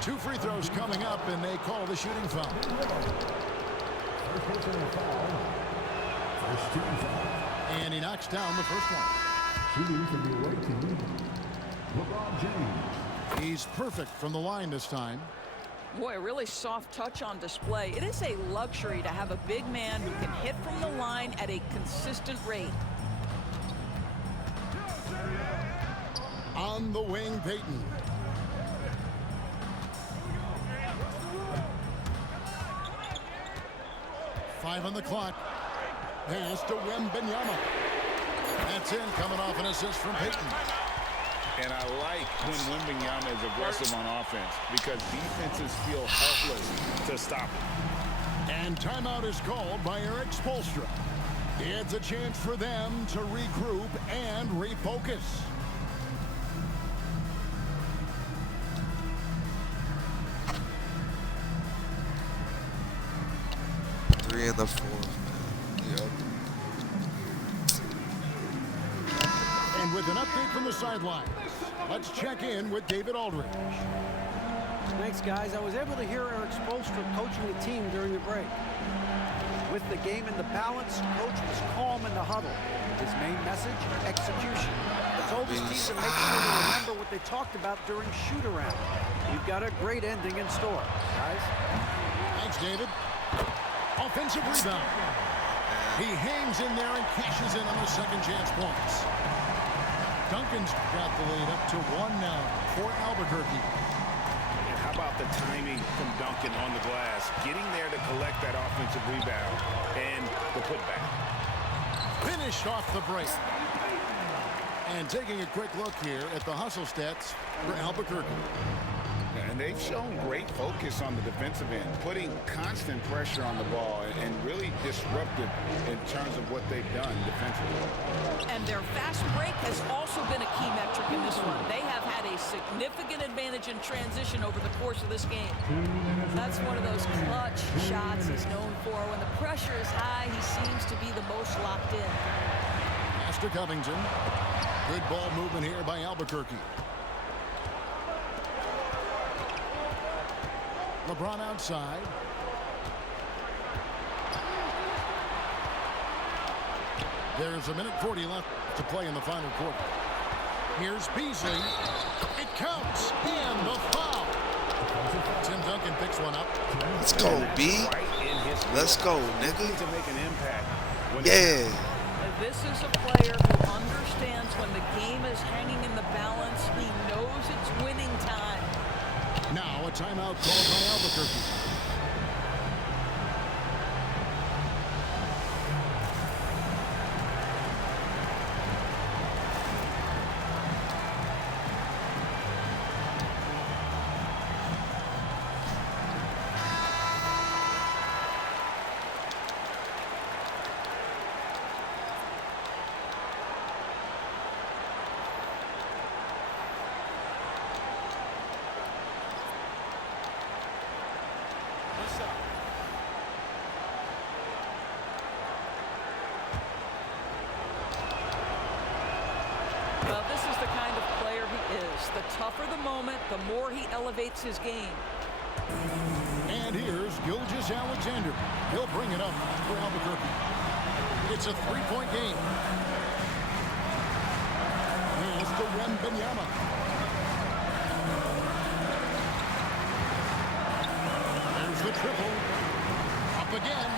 2 free throws coming up, and they call the shooting foul. And he knocks down the first one. Shooting for the away team, LeBron James. He's perfect from the line this time. Boy, a really soft touch on display. It is a luxury to have a big man who can hit from the line at a consistent rate. On the wing, Peyton. Five on the clock. Pass to Wembanyama. That's in, coming off an assist from Peyton. And I like when Wembanyama is aggressive on offense because defenses feel helpless to stop it. And timeout is called by Eric Spoelstra. It's a chance for them to regroup and refocus. Three in the fourth, man. Yep. And with an update from the sideline, let's check in with David Aldridge. Thanks, guys. I was able to hear Eric Spoelstra coaching the team during the break. With the game in the balance, coach was calm in the huddle. His main message, execution. Told his team to make sure to remember what they talked about during shoot-around. You've got a great ending in store, guys. Thanks, David. Offensive rebound. He hangs in there and cashes in on the second chance points. Duncan's got the lead up to 1 now for Albuquerque. And how about the timing from Duncan on the glass? Getting there to collect that offensive rebound and the putback. Finished off the break. And taking a quick look here at the hustle stats for Albuquerque. And they've shown great focus on the defensive end, putting constant pressure on the ball and really disruptive in terms of what they've done defensively. And their fast break has also been a key metric in this one. They have had a significant advantage in transition over the course of this game. That's one of those clutch shots he's known for. When the pressure is high, he seems to be the most locked in. Master Covington. Good ball movement here by Albuquerque. LeBron outside. There's 1:40 left to play in the final quarter. Here's Beasley. It counts. And the foul. Tim Duncan picks one up. Let's go, B. Let's go, nigga. To make an impact. Yeah. This is a player who understands when the game is hanging in the balance. He knows it's winning time. Now a timeout called by Albuquerque. Well, this is the kind of player he is. The tougher the moment, the more he elevates his game. And here's Gilgeous Alexander. He'll bring it up for Albuquerque. It's a three-point game. Here's to Wembanyama. There's the triple. Up again.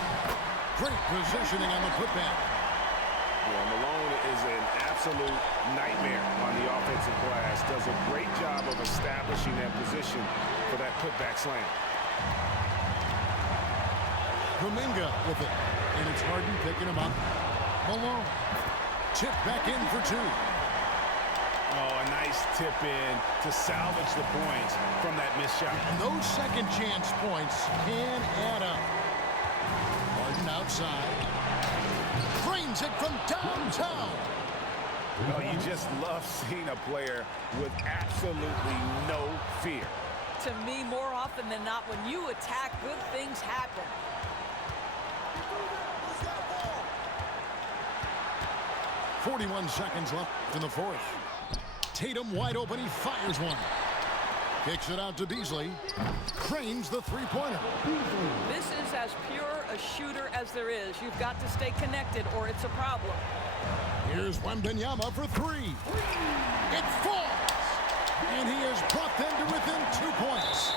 Great positioning on the putback. Yeah, Malone is an absolute nightmare on the offensive glass. Does a great job of establishing that position for that putback slam. Kuminga with it. And it's Harden picking him up. Malone. Chip back in for two. Oh, a nice tip in to salvage the points from that missed shot. And those second chance points can add up. Harden outside. Drains it from downtown. Oh, you just love seeing a player with absolutely no fear. To me, more often than not, when you attack, good things happen. .41 seconds left in the fourth. Tatum wide open. He fires one. Kicks it out to Beasley. Cranes the three-pointer. This is as pure a shooter as there is. You've got to stay connected or it's a problem. Here's Wembanyama for three. It falls. And he has brought them to within 2 points.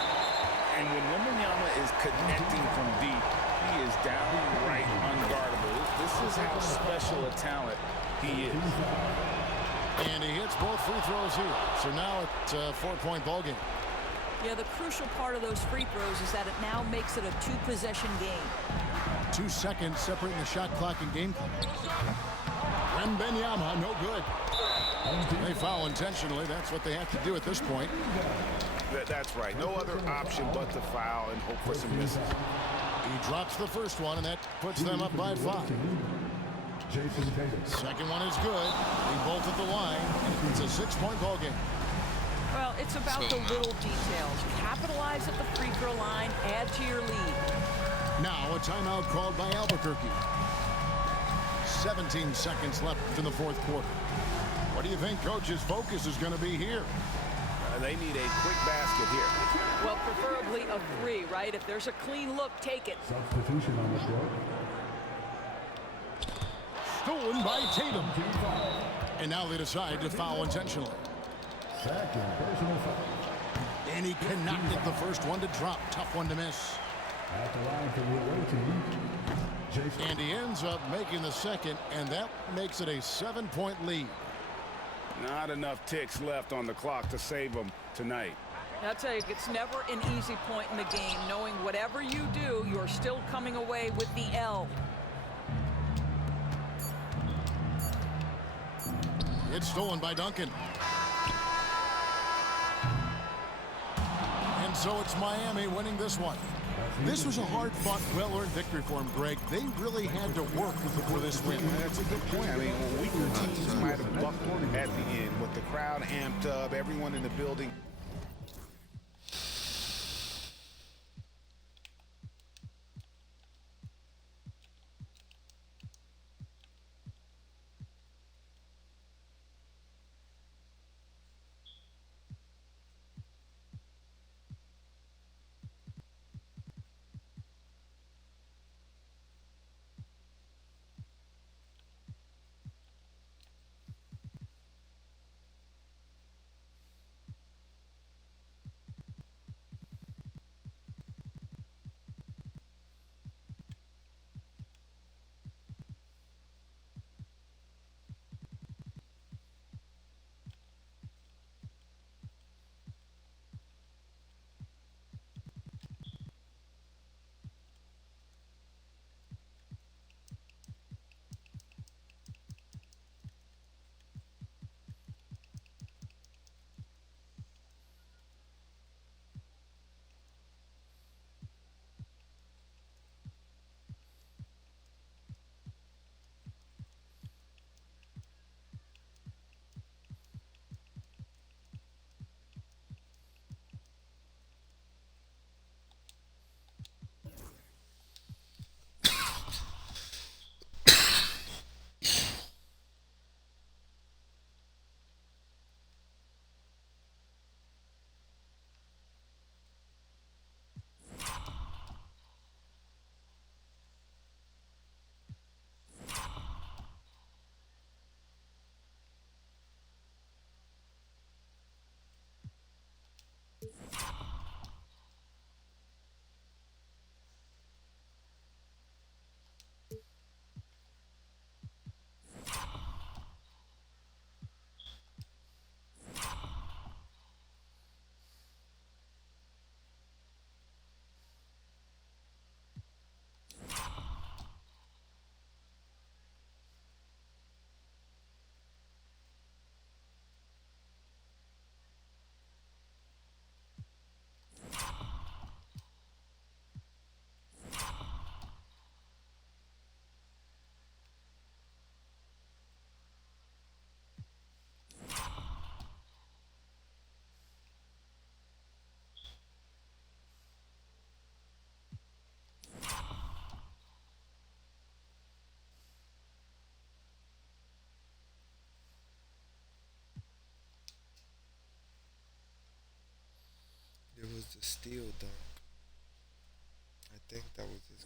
And when Wembanyama is connecting from deep, he is downright unguardable. This is how special a talent he is. And he hits both free throws here. So now it's a 4-point ball game. Yeah, the crucial part of those free throws is that it now makes it a two-possession game. 2 seconds separating the shot clock and game clock. Wembanyama, no good. They foul intentionally. That's what they have to do at this point. That's right. No other option but to foul and hope for some misses. He drops the first one, and that puts them up by 5. Second one is good. He bolted the line. It's a 6-point ball game. Well, it's about the little details. Capitalize at the free throw line, add to your lead. Now a timeout called by Albuquerque. 17 seconds left in the fourth quarter. What do you think Coach's focus is going to be here? They need a quick basket here. Well, preferably a 3, right? If there's a clean look, take it. Substitution on the court. stolen by Tatum. And now they decide to foul intentionally. Second personal foul. And he connected the first one to drop. Tough one to miss. At the line for the away team, Jason. And he ends up making the second, and that makes it a 7-point lead. Not enough ticks left on the clock to save them tonight. I'll tell you, it's never an easy point in the game, knowing whatever you do, you're still coming away with the L. It's stolen by Duncan. And so it's Miami winning this one. This was a hard-fought, well-earned victory for them, Greg. They really had to work for this win. That's a good point. I mean, weaker teams might have bucked at the end with the crowd amped up, everyone in the building. There was the steal dunk. I think that was his.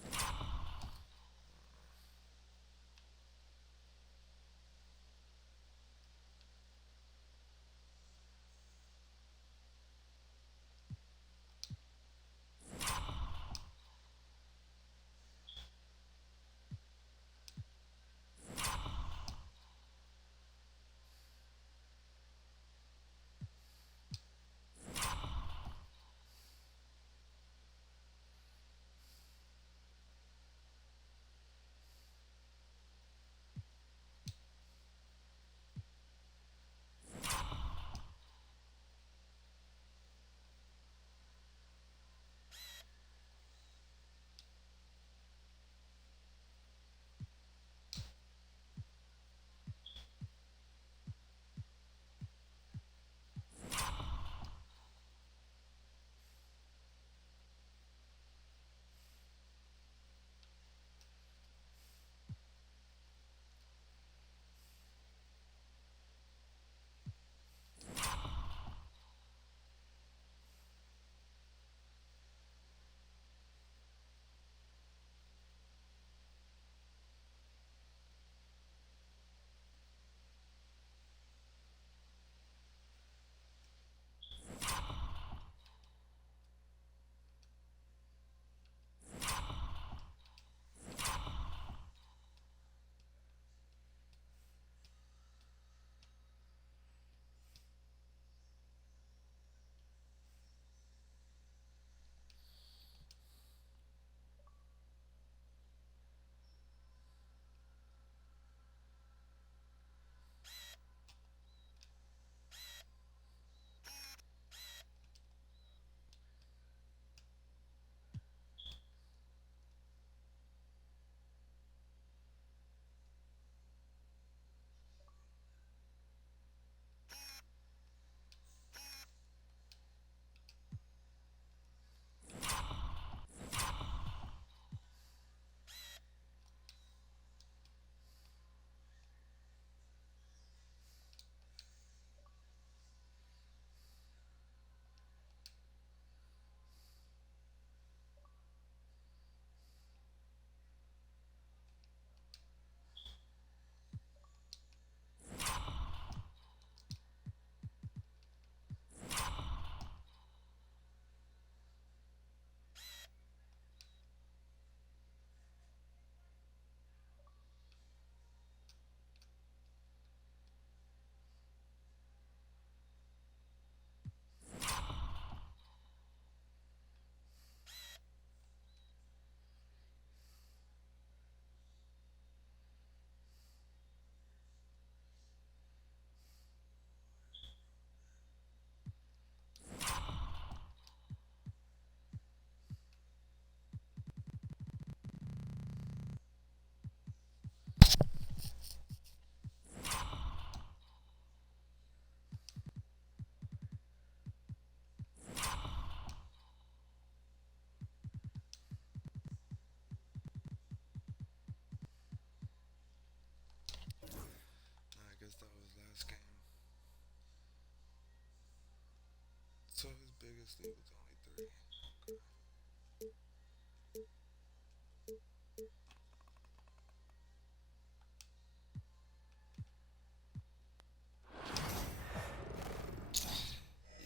biggest lead was only 3.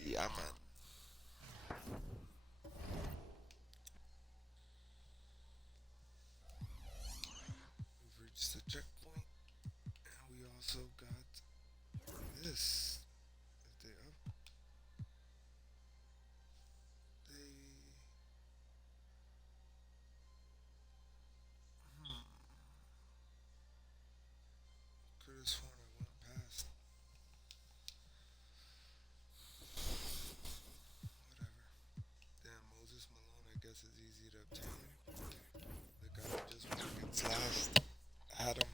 Yeah, man. We've reached the checkpoint, and we also got this. If they up, they could have sworn I went past. Whatever. Damn, Moses Malone, I guess is easy to obtain. The guy who just won against last had him.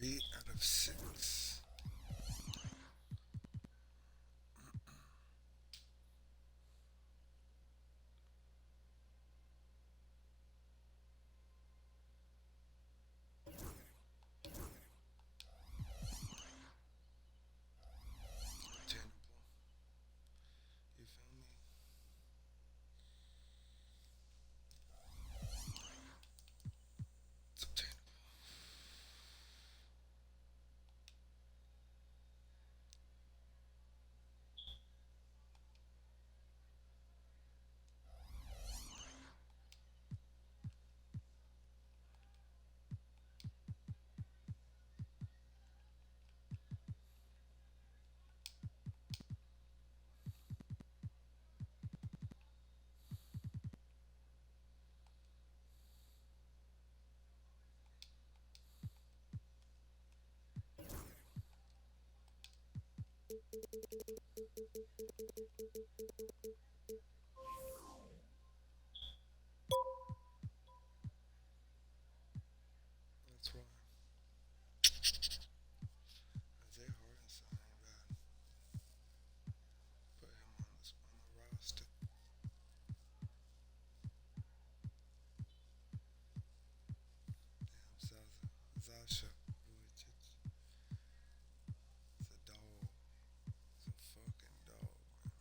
Three out of 6. Attainable. You feel me? It's obtainable. That's why. Isaiah Hardenstein ain't bad. Put him on the roster. Damn, Zasha Vujic. It's a dog. It's a fucking dog, man.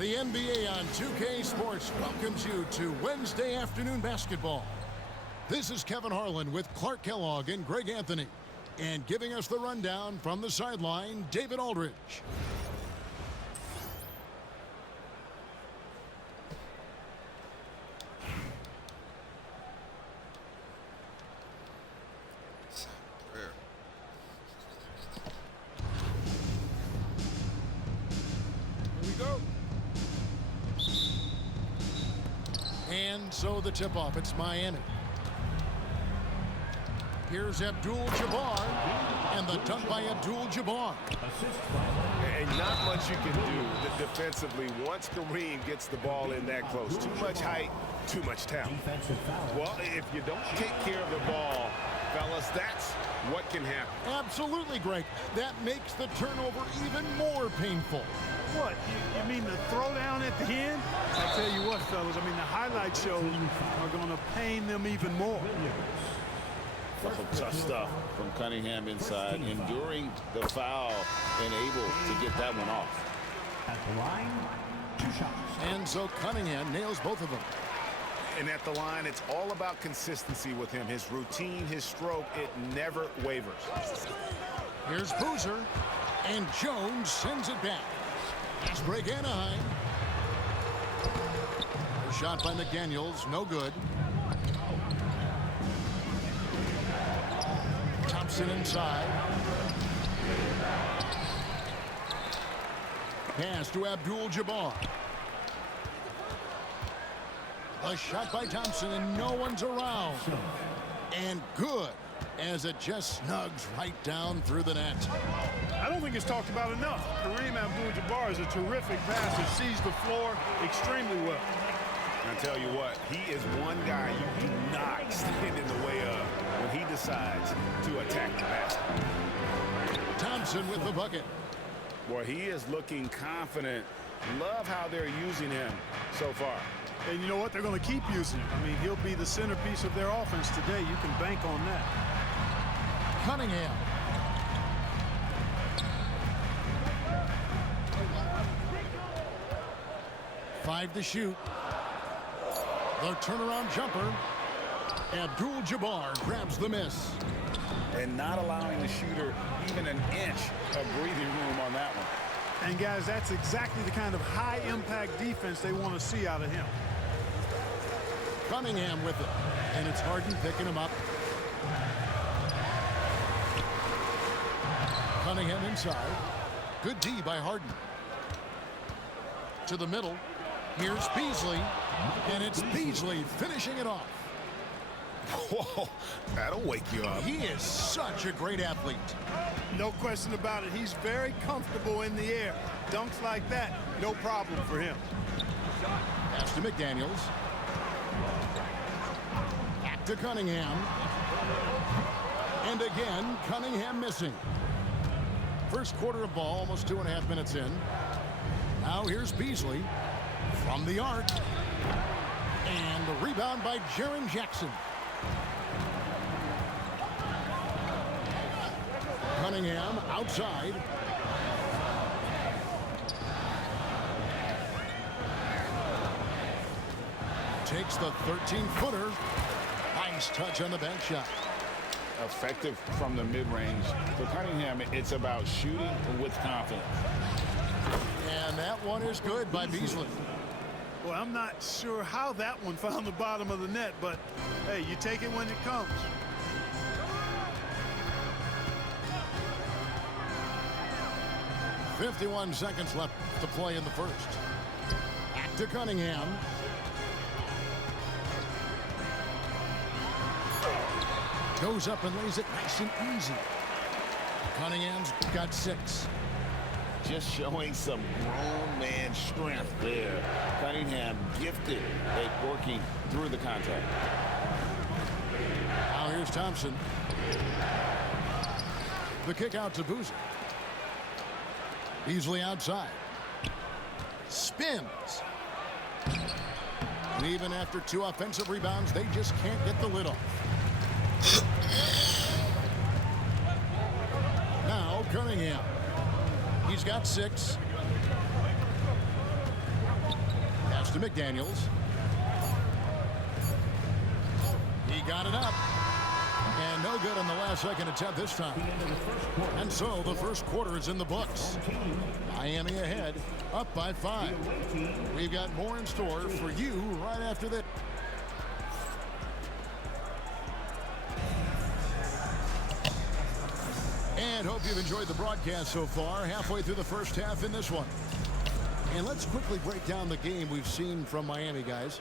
The NBA on 2K Sports welcomes you to Wednesday afternoon basketball. This is Kevin Harlan with Clark Kellogg and Greg Anthony. And giving us the rundown from the sideline, David Aldridge. Prayer. Here we go. And so the tip-off, it's Miami. Here's Abdul-Jabbar, and the dunk by Abdul-Jabbar. And not much you can do defensively once Kareem gets the ball in that close. Too much height, too much talent. Well, if you don't take care of the ball, fellas, that's what can happen. Absolutely, Greg. That makes the turnover even more painful. What? You mean the throwdown at the end? I tell you what, fellas, I mean, the highlight shows are going to pain them even more. Tough stuff from Cunningham inside, enduring the foul and able to get that one off. At the line, 2 shots. And so Cunningham nails both of them. And at the line, it's all about consistency with him. His routine, his stroke, it never wavers. Here's Boozer, and Jones sends it back. Let's break Anaheim. A shot by McDaniels, no good. Thompson inside. Pass to Abdul-Jabbar. A shot by Thompson, and no one's around. And good, as it just snugs right down through the net. I don't think it's talked about enough. Kareem Abdul-Jabbar is a terrific passer, sees the floor extremely well. I tell you what, he is one guy you do not stand in the way of when he decides to attack the basket. Thompson with the bucket. Boy, he is looking confident. Love how they're using him so far. And you know what? They're going to keep using him. I mean, he'll be the centerpiece of their offense today. You can bank on that. Cunningham. Five to shoot. The turnaround jumper. Abdul-Jabbar grabs the miss. And not allowing the shooter even an inch of breathing room on that one. And guys, that's exactly the kind of high-impact defense they want to see out of him. Cunningham with it. And it's Harden picking him up. Cunningham inside. Good D by Harden. To the middle. Here's Beasley. And it's Beasley finishing it off. Whoa, that'll wake you up. He is such a great athlete. No question about it. He's very comfortable in the air. Dunks like that, no problem for him. Pass to McDaniels. Back to Cunningham. And again, Cunningham missing. First quarter of ball, almost 2.5 minutes in. Now here's Beasley from the arc. And the rebound by Jaren Jackson. Cunningham outside. Takes the 13-footer. Nice touch on the bank shot. Effective from the mid-range. For Cunningham, it's about shooting with confidence. And that one is good by Beasley. Well, I'm not sure how that one found the bottom of the net, but hey, you take it when it comes. .51 seconds left to play in the first. Back to Cunningham. Goes up and lays it nice and easy. Cunningham's got 6. Just showing some grown man strength there. Cunningham gifted at working through the contact. Now here's Thompson. The kick out to Boozer. Beasley outside. Spins. And even after 2 offensive rebounds, they just can't get the lid off. Now Cunningham. He's got 6. to McDaniels. He got it up. And no good on the last second attempt this time. And so the first quarter is in the books. Miami ahead, up by 5. We've got more in store for you right after this. And hope you've enjoyed the broadcast so far. Halfway through the first half in this one. And let's quickly break down the game we've seen from Miami, guys.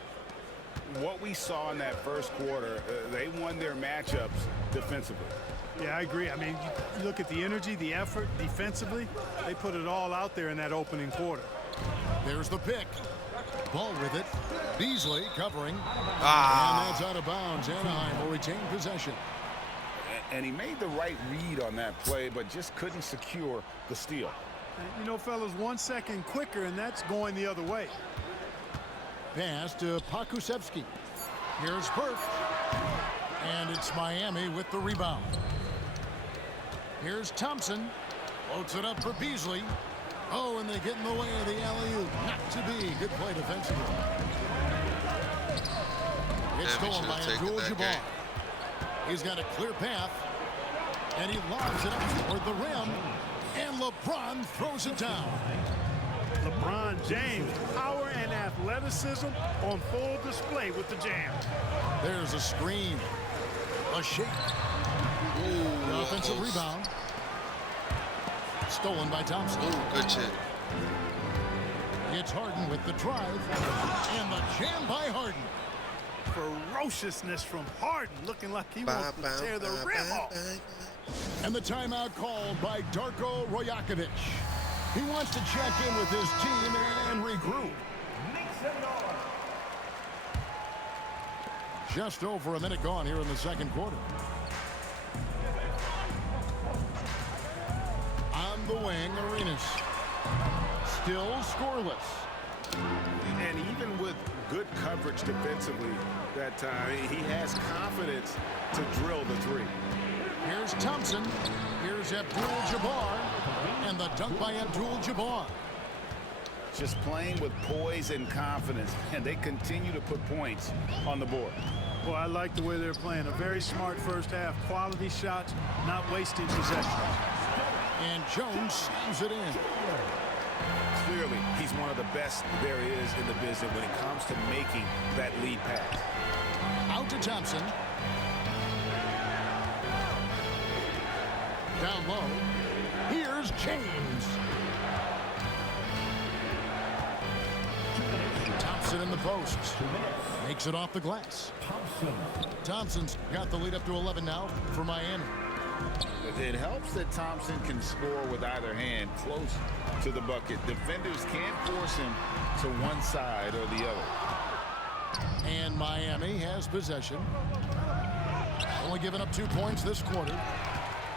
What we saw in that first quarter, they won their matchups defensively. Yeah, I agree. I mean, you look at the energy, the effort defensively, they put it all out there in that opening quarter. There's the pick. Ball with it. Beasley covering. Ah. And that's out of bounds. Anaheim will retain possession. And he made the right read on that play, but just couldn't secure the steal. And, you know, fellas, 1 second quicker, and that's going the other way. Pass to Pakusevsky. Here's Burke. And it's Miami with the rebound. Here's Thompson. Floats it up for Beasley. Oh, and they get in the way of the alley-oop. Not to be. Good play defensively. It's stolen by Abdul-Jabbar. He's got a clear path. And he lobs it up toward the rim. And LeBron throws it down. LeBron James, power and athleticism on full display with the jam. There's a screen. A shake. Ooh, The offensive rebound. Stolen by Thompson. Ooh, good shit. It's Harden with the drive. And the jam by Harden. Ferociousness from Harden, looking like he wants to tear the rim off. And the timeout called by Darko Rojakovic. He wants to check in with his team and regroup. Just over a minute gone here in the second quarter. On the wing, Arenas. Still scoreless. And even with good coverage defensively that time, he has confidence to drill the three. Here's Thompson. Here's Abdul-Jabbar. And the dunk by Abdul-Jabbar. Just playing with poise and confidence, and they continue to put points on the board. Boy, I like the way they're playing. A very smart first half. Quality shots, not wasting possession. And Jones slams it in. Clearly, he's one of the best there is in the business when it comes to making that lead pass. Out to Thompson. Down low. Here's James. Thompson in the post. Makes it off the glass. Thompson's got the lead up to 11 now for Miami. It helps that Thompson can score with either hand close to the bucket. Defenders can't force him to one side or the other. And Miami has possession. Only giving up 2 points this quarter.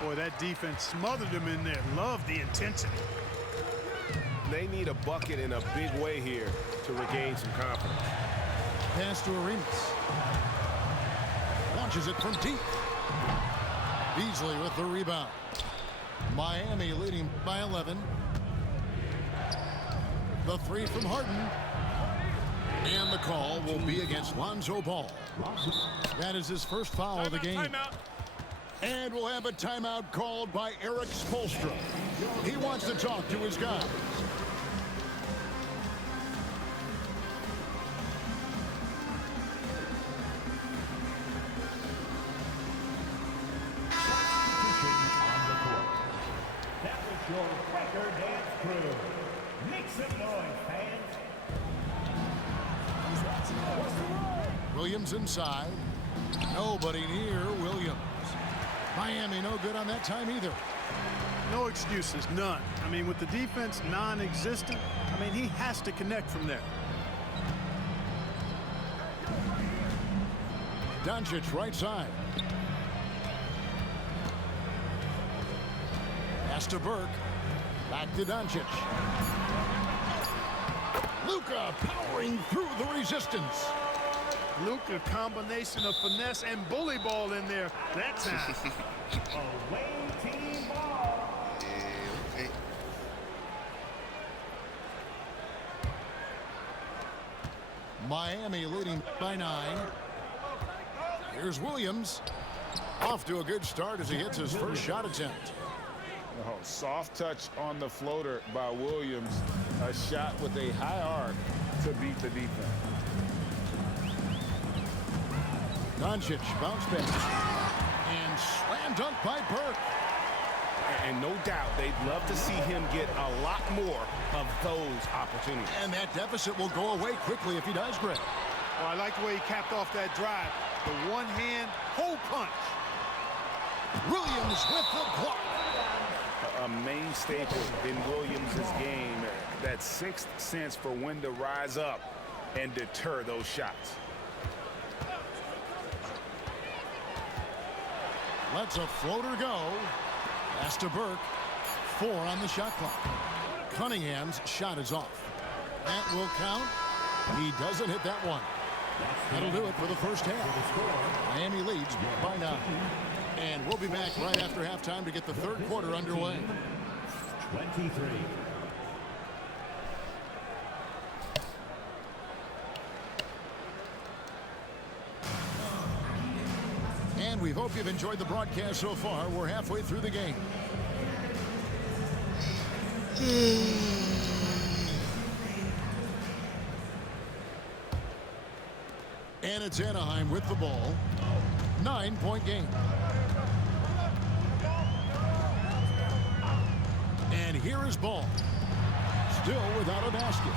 Boy, that defense smothered him in there. Love the intensity. They need a bucket in a big way here to regain some confidence. Pass to Arenas. Launches it from deep. Beasley with the rebound. Miami leading by 11. The three from Harden. And the call will be against Lonzo Ball. That is his first foul of the game. Timeout. And we'll have a timeout called by Eric Spoelstra. He wants to talk to his guys. Your record dance crew. Make some noise, fans. Williams inside. Nobody near Williams. Miami no good on that time either. No excuses, none. I mean, with the defense non-existent, I mean, he has to connect from there. Doncic right side. Pass to Burke. Back to Doncic. Luka powering through the resistance. Luka, combination of finesse and bully ball in there that time. Away team ball. Miami leading by 9. Here's Williams. Off to a good start as he hits his first shot attempt. Oh, soft touch on the floater by Williams. A shot with a high arc to beat the defense. Doncic bounce pass. And slam dunk by Burke. And no doubt they'd love to see him get a lot more of those opportunities. And that deficit will go away quickly if he does, Greg. Well, I like the way he capped off that drive. The one-hand hole punch. Williams with the block. A main staple in Williams' game, that sixth sense for when to rise up and deter those shots. Lets a floater go. Pass to Burke. 4 on the shot clock. Cunningham's shot is off. That will count. He doesn't hit that one. That'll do it for the first half. Miami leads by 9. And we'll be back right after halftime to get the third quarter underway. 23. And we hope you've enjoyed the broadcast so far. We're halfway through the game. And it's Anaheim with the ball. 9-point game. And here is Ball. Still without a basket.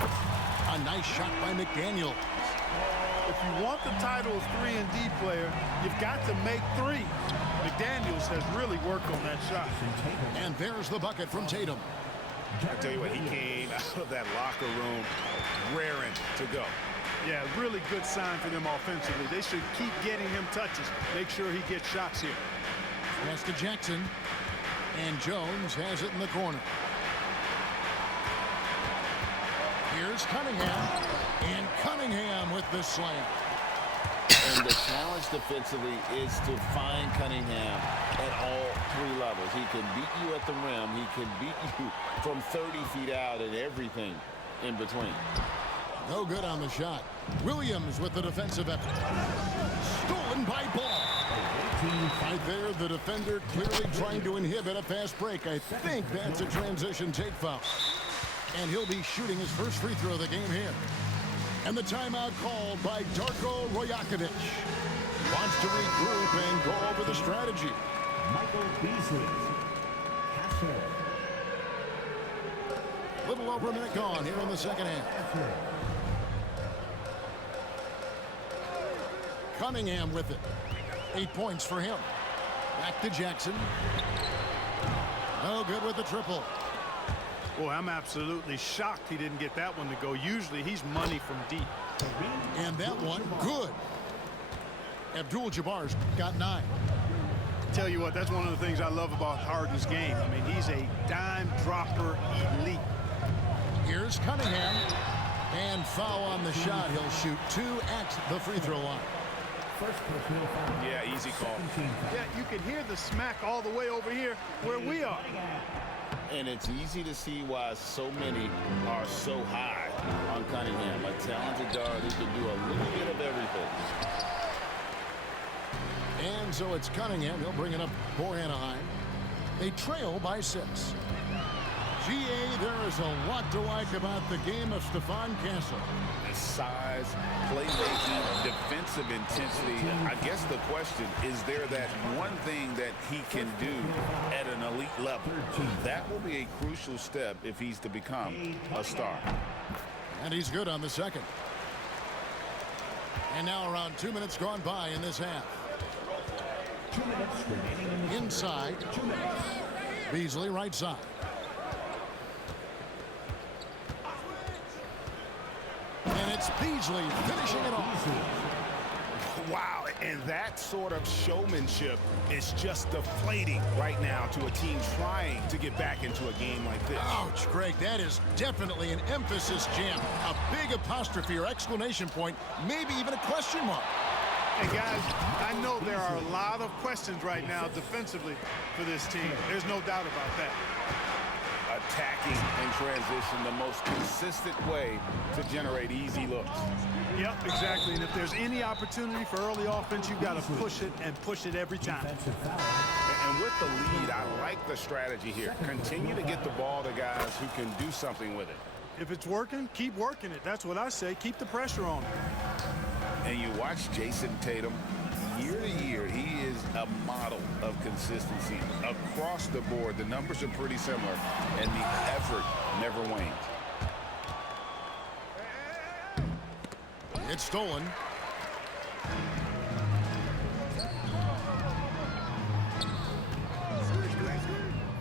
A nice shot by McDaniel. If you want the title of 3-and-D player, you've got to make 3. McDaniels has really worked on that shot. And there's the bucket from Tatum. I tell you what, he came out of that locker room raring to go. Yeah, really good sign for them offensively. They should keep getting him touches. Make sure he gets shots here. Pass to Jackson. And Jones has it in the corner. Here's Cunningham. And Cunningham with the slam. And the challenge defensively is to find Cunningham at all 3 levels. He can beat you at the rim. He can beat you from 30 feet out and everything in between. No good on the shot. Williams with the defensive effort. Stolen by Ball. Right there, the defender clearly trying to inhibit a fast break. I think that's a transition take foul. And he'll be shooting his first free throw of the game here. And the timeout called by Darko Rajakovic. Wants to regroup and go over the strategy. Michael Beasley. Little over a minute gone here in the second half. Cunningham with it. 8 points for him. Back to Jackson. No good with the triple. Boy, I'm absolutely shocked he didn't get that one to go. Usually he's money from deep. And that one, good. Abdul-Jabbar's got 9. Tell you what, that's one of the things I love about Harden's game. I mean, he's a dime dropper elite. Here's Cunningham. And foul on the shot. He'll shoot 2 at the free throw line. First personal foul. Yeah, easy call. Yeah, you can hear the smack all the way over here where we are. And it's easy to see why so many are so high on Cunningham. A talented guard who can do a little bit of everything. And so it's Cunningham. He'll bring it up for Anaheim. They trail by 6. GA, there is a lot to like about the game of Stephon Castle. Size, playmaking, defensive intensity. I guess the question, is there that one thing that he can do at an elite level? That will be a crucial step if he's to become a star. And he's good on the second. And now around 2 minutes gone by in this half. 2 minutes remaining in the Inside. 2 minutes. Beasley right side. And it's Beasley finishing it off. Wow, and that sort of showmanship is just deflating right now to a team trying to get back into a game like this. Ouch, Greg, that is definitely an emphasis jam. A big apostrophe or exclamation point, maybe even a question mark. And guys, I know there are a lot of questions right now defensively for this team. There's no doubt about that. attacking in transition, the most consistent way to generate easy looks. Yep, exactly. And if there's any opportunity for early offense, you've got to push it and push it every time. And with the lead, I like the strategy here. Continue to get the ball to guys who can do something with it. If it's working, keep working it. That's what I say. Keep the pressure on it. And you watch Jason Tatum, year to year, he is a model of consistency. Across the board, the numbers are pretty similar, and the effort never wanes. It's stolen.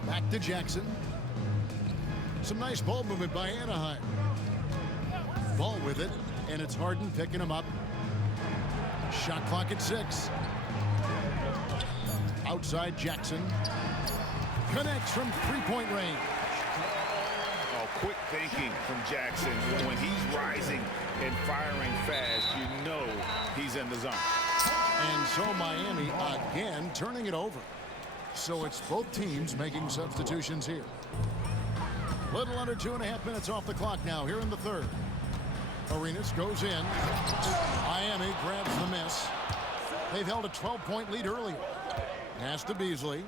Back to Jackson. Some nice ball movement by Anaheim. Ball with it, and it's Harden picking him up. Shot clock at 6. Outside Jackson. Connects from three-point range. Oh, quick thinking from Jackson. When he's rising and firing fast, you know he's in the zone. And so Miami again turning it over. So it's both teams making substitutions here. Little under 2.5 minutes off the clock now here in the third. Arenas goes in. Miami grabs the miss. They've held a 12-point lead earlier. Pass to Beasley.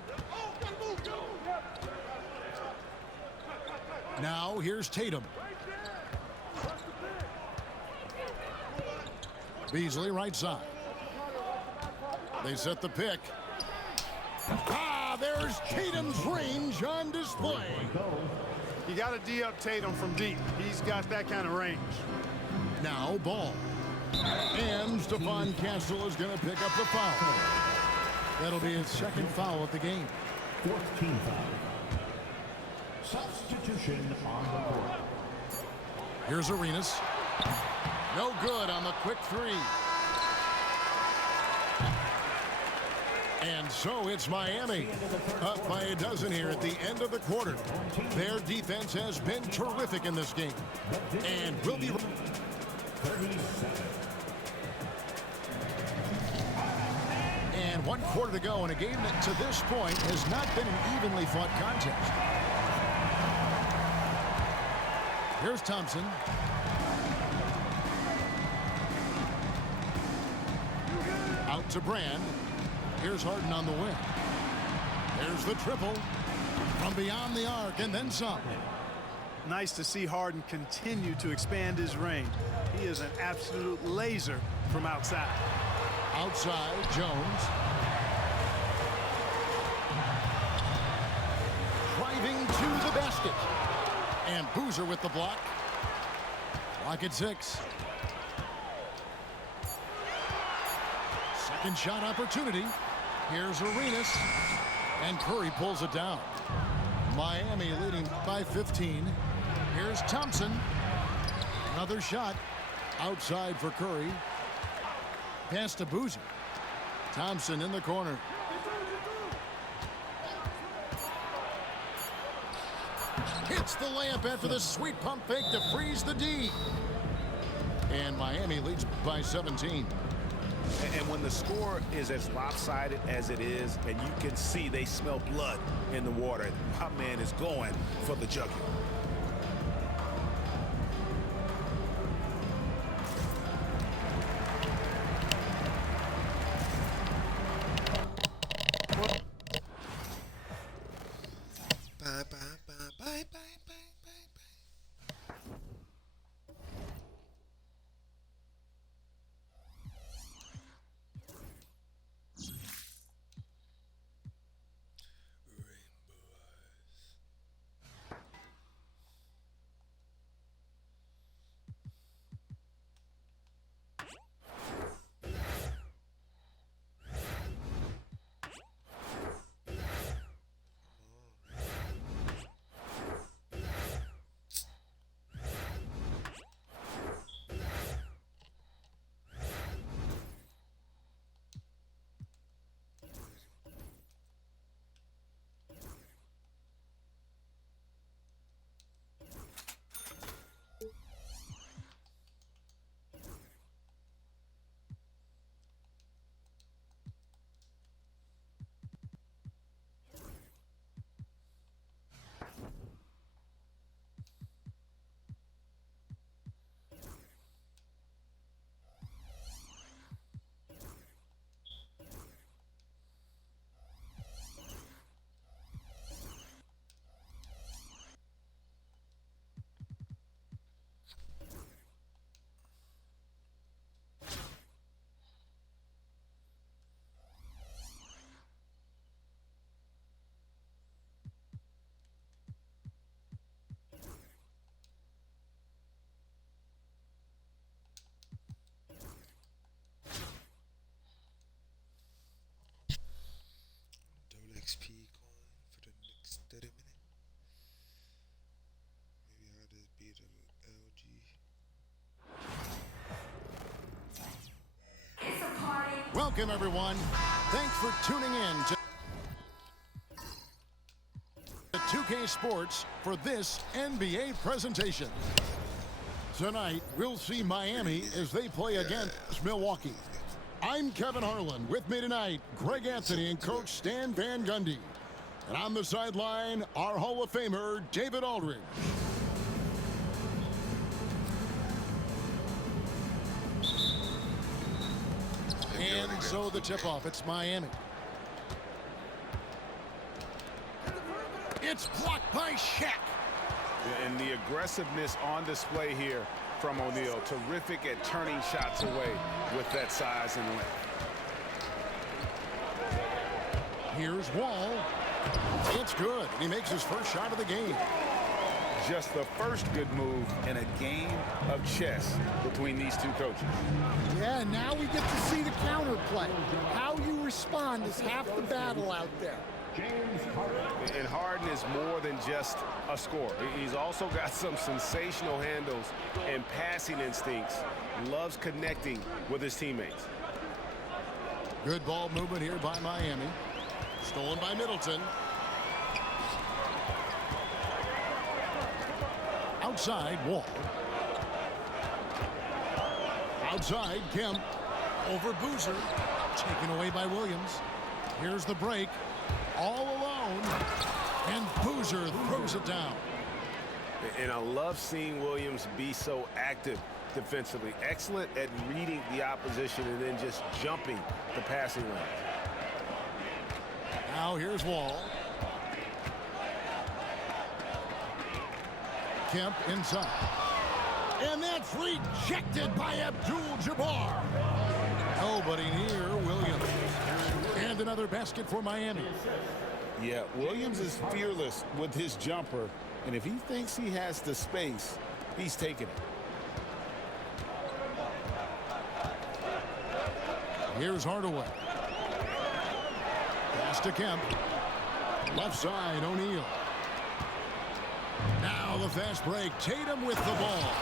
Now here's Tatum. Beasley right side. They set the pick. There's Tatum's range on display. You got to D up Tatum from deep. He's got that kind of range. Now ball. And Stephon Castle is going to pick up the foul. That'll be his second foul of the game. 14 foul. Substitution on the court. Here's Arenas. No good on the quick three. And so it's Miami up by a dozen here at the end of the quarter. Their defense has been terrific in this game. And will be 37. And 1 quarter to go in a game that to this point has not been an evenly fought contest. Here's Thompson. Out to Brand. Here's Harden on the wing. There's the triple from beyond the arc and then some. Nice to see Harden continue to expand his range. He is an absolute laser from outside. Outside, Jones. Driving to the basket. And Boozer with the block. Block at 6. Second shot opportunity. Here's Arenas. And Curry pulls it down. Miami leading by 15. Here's Thompson. Another shot. Outside for Curry. Pass to Boozer. Thompson in the corner. Hits the layup after the sweet pump fake to freeze the D. And Miami leads by 17. And when the score is as lopsided as it is, and you can see they smell blood in the water, my man is going for the jugular. Bye, bye, bye, bye, bye, bye, bye, bye. Rainbow eyes. XP coin for the next 30 minutes. Maybe I'll just beat a LG. Welcome, everyone. Thanks for tuning in to 2K Sports for this NBA presentation. Tonight, we'll see Miami as they play against Milwaukee. I'm Kevin Harlan. With me tonight, Greg Anthony and Coach Stan Van Gundy. And on the sideline, our Hall of Famer, David Aldridge. And so the tip-off, it's Miami. It's blocked by Shaq. And the aggressiveness on display here from O'Neal. Terrific at turning shots away with that size and length. Here's Wall. It's good. He makes his first shot of the game. Just the first good move in a game of chess between these two coaches. Yeah, now we get to see the counterplay. How you respond is half the battle out there. And Harden is more than just a scorer. He's also got some sensational handles and passing instincts. Loves connecting with his teammates. Good ball movement here by Miami. Stolen by Middleton. Outside, Wall. Outside, Kemp. Over Boozer. Taken away by Williams. Here's the break. All alone. And Boozer throws it down. And I love seeing Williams be so active defensively. Excellent at reading the opposition and then just jumping the passing lane. Now here's Wall. Kemp inside. And that's rejected by Abdul-Jabbar. Nobody near Williams. And another basket for Miami. Yeah, Williams is fearless with his jumper. And if he thinks he has the space, he's taking it. Here's Hardaway. Pass to Kemp. Left side, O'Neal. Now the fast break. Tatum with the ball.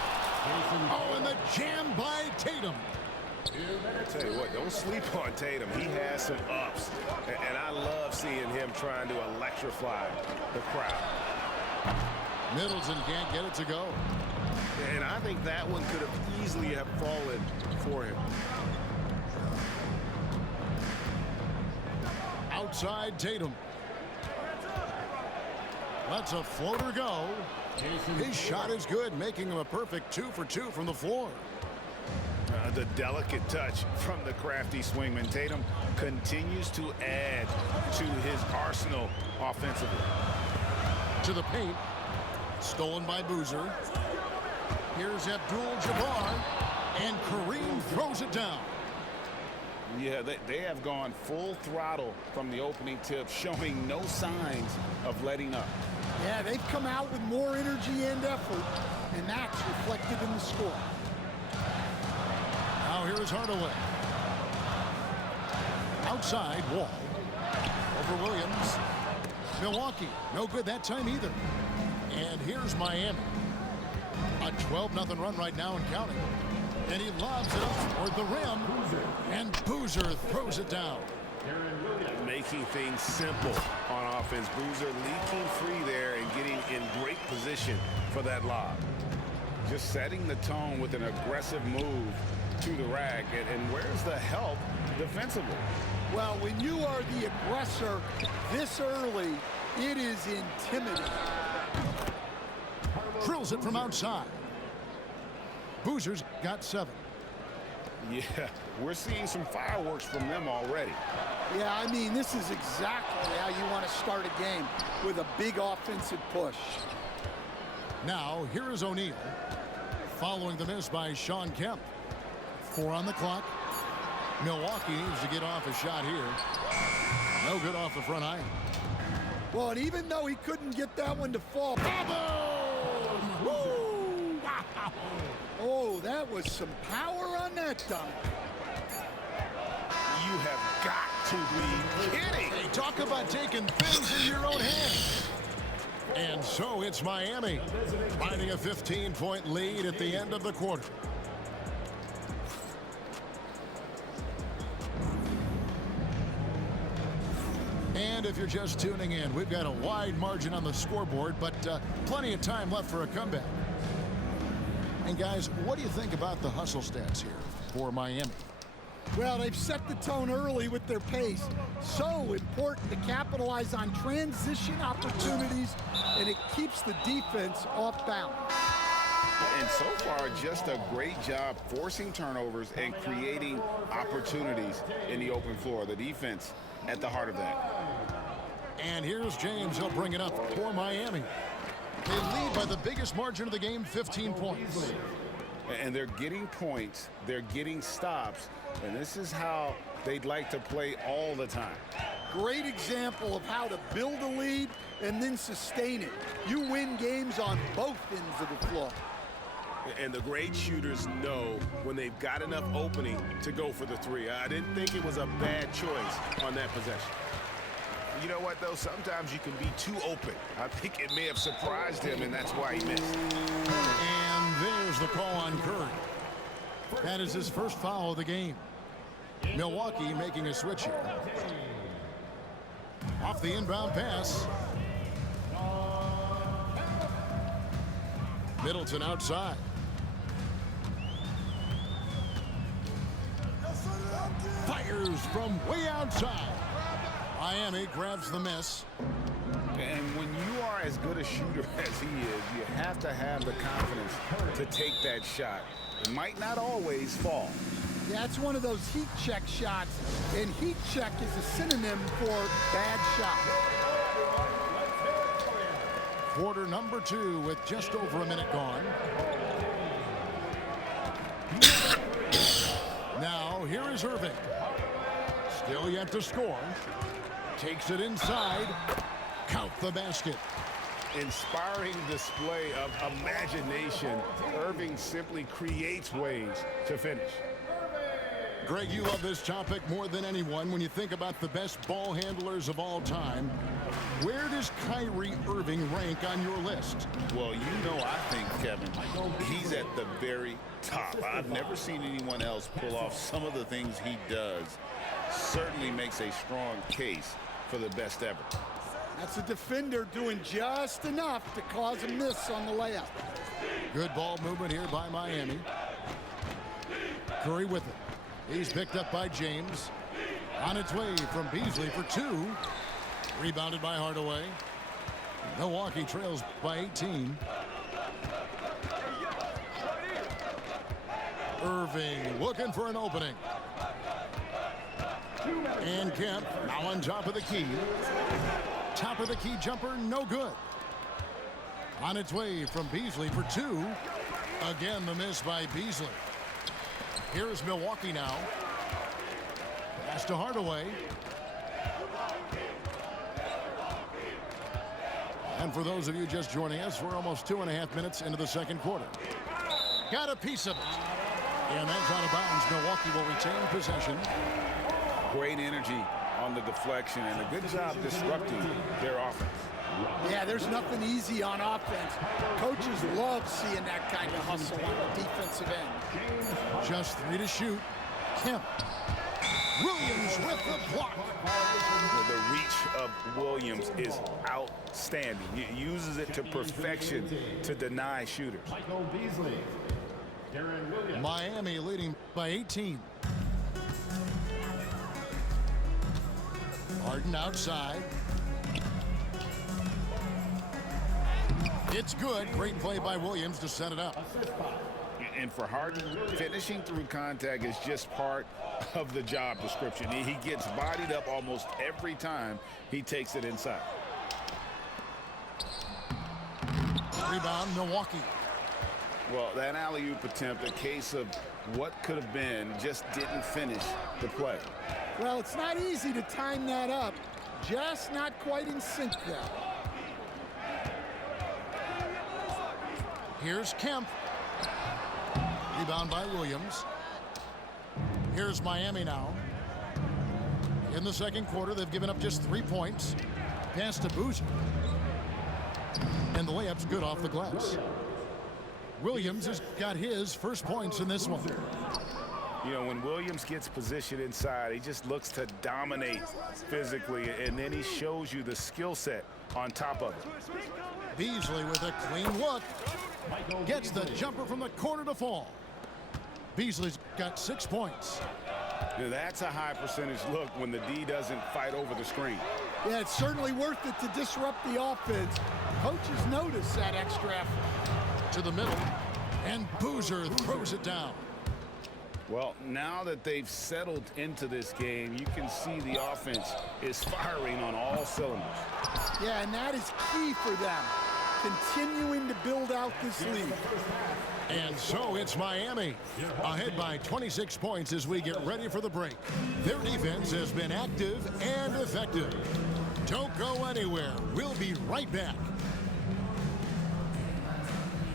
Oh, and the jam by Tatum. I tell you what, don't sleep on Tatum. He has some ups. And I love seeing him trying to electrify the crowd. Middleton can't get it to go. And I think that one could have easily have fallen for him. Outside Tatum. Lets a floater go. His shot is good, making him a perfect 2 for 2 from the floor. The delicate touch from the crafty swingman. Tatum continues to add to his arsenal offensively. To the paint. Stolen by Boozer. Here's Abdul-Jabbar. And Kareem throws it down. Yeah, they have gone full throttle from the opening tip, showing no signs of letting up. Yeah, they've come out with more energy and effort, and that's reflected in the score. Now here is Hardaway. Outside, Wall. Over Williams. Milwaukee, no good that time either. And here's Miami. A 12-0 run right now and counting. And he lobs it up toward the rim. And Boozer throws it down. Making things simple on offense. Boozer leaking free there and getting in great position for that lob. Just setting the tone with an aggressive move to the rack. And where's the help defensively? Well, when you are the aggressor this early, it is intimidating. Drills it from outside. Boozer's got 7. Yeah, we're seeing some fireworks from them already. Yeah, I mean, this is exactly how you want to start a game, with a big offensive push. Now, here is O'Neal. Following the miss by Sean Kemp. 4 on the clock. Milwaukee needs to get off a shot here. No good off the front iron. Well, and even though he couldn't get that one to fall. Woo! Wow! Oh, that was some power on that dunk. You have got to be kidding. Hey, talk about taking things in your own hands. And so it's Miami, finding a 15-point lead at the end of the quarter. And if you're just tuning in, we've got a wide margin on the scoreboard, but plenty of time left for a comeback. And guys, what do you think about the hustle stats here for Miami? Well, they've set the tone early with their pace. So important to capitalize on transition opportunities, and it keeps the defense off balance. And so far, just a great job forcing turnovers and creating opportunities in the open floor. The defense at the heart of that. And here's James. He'll bring it up for Miami. They lead by the biggest margin of the game, 15 points. And they're getting points. They're getting stops. And this is how they'd like to play all the time. Great example of how to build a lead and then sustain it. You win games on both ends of the floor. And the great shooters know when they've got enough opening to go for the three. I didn't think it was a bad choice on that possession. You know what, though? Sometimes you can be too open. I think it may have surprised him, and that's why he missed. And there's the call on Curry. That is his first foul of the game. Milwaukee making a switch here. Off the inbound pass. Middleton outside. Fires from way outside. Miami grabs the miss. And when you are as good a shooter as he is, you have to have the confidence to take that shot. It might not always fall. Yeah, it's one of those heat check shots, and heat check is a synonym for bad shot. Quarter number 2 with just over a minute gone. Now, here is Irving. Still yet to score. Takes it inside. Count the basket. Inspiring display of imagination. Irving simply creates ways to finish. Greg, you love this topic more than anyone. When you think about the best ball handlers of all time, where does Kyrie Irving rank on your list? Well, you know, I think, Kevin, he's at the very top. I've never seen anyone else pull off some of the things he does. Certainly makes a strong case for the best ever. That's a defender doing just enough to cause a miss on the layup. Good ball movement here by Miami. Curry with it. He's picked up by James. On its way from Beasley for 2. Rebounded by Hardaway. Milwaukee trails by 18. Irving looking for an opening. And Kemp now on top of the key. Top of the key jumper, no good. On its way from Beasley for 2. Again, the miss by Beasley. Here's Milwaukee now. Pass to Hardaway. And for those of you just joining us, we're almost 2.5 minutes into the second quarter. Got a piece of it. And that's out of bounds. Milwaukee will retain possession. Great energy on the deflection and a good job disrupting their offense. Yeah, there's nothing easy on offense. Coaches love seeing that kind of hustle on the defensive end. Just 3 to shoot. Kemp. Williams with the block. The reach of Williams is outstanding. He uses it to perfection to deny shooters. Miami leading by 18. Harden outside. It's good. Great play by Williams to set it up. And for Harden, finishing through contact is just part of the job description. He gets bodied up almost every time he takes it inside. Rebound, Milwaukee. Well, that alley-oop attempt, a case of what could have been, just didn't finish the play. Well, it's not easy to time that up. Just not quite in sync there. Here's Kemp. Rebound by Williams. Here's Miami now. In the second quarter, they've given up just 3 points. Pass to Boozer. And the layup's good off the glass. Williams has got his first points in this one. You know, when Williams gets positioned inside, he just looks to dominate physically, and then he shows you the skill set on top of it. Beasley with a clean look. Gets the jumper from the corner to fall. Beasley's got 6 points. Now, that's a high percentage look when the D doesn't fight over the screen. Yeah, it's certainly worth it to disrupt the offense. Coaches notice that extra effort. To the middle, and Boozer throws it down. Well, now that they've settled into this game, you can see the offense is firing on all cylinders. Yeah, and that is key for them, continuing to build out this lead. And so it's Miami, ahead by 26 points as we get ready for the break. Their defense has been active and effective. Don't go anywhere. We'll be right back.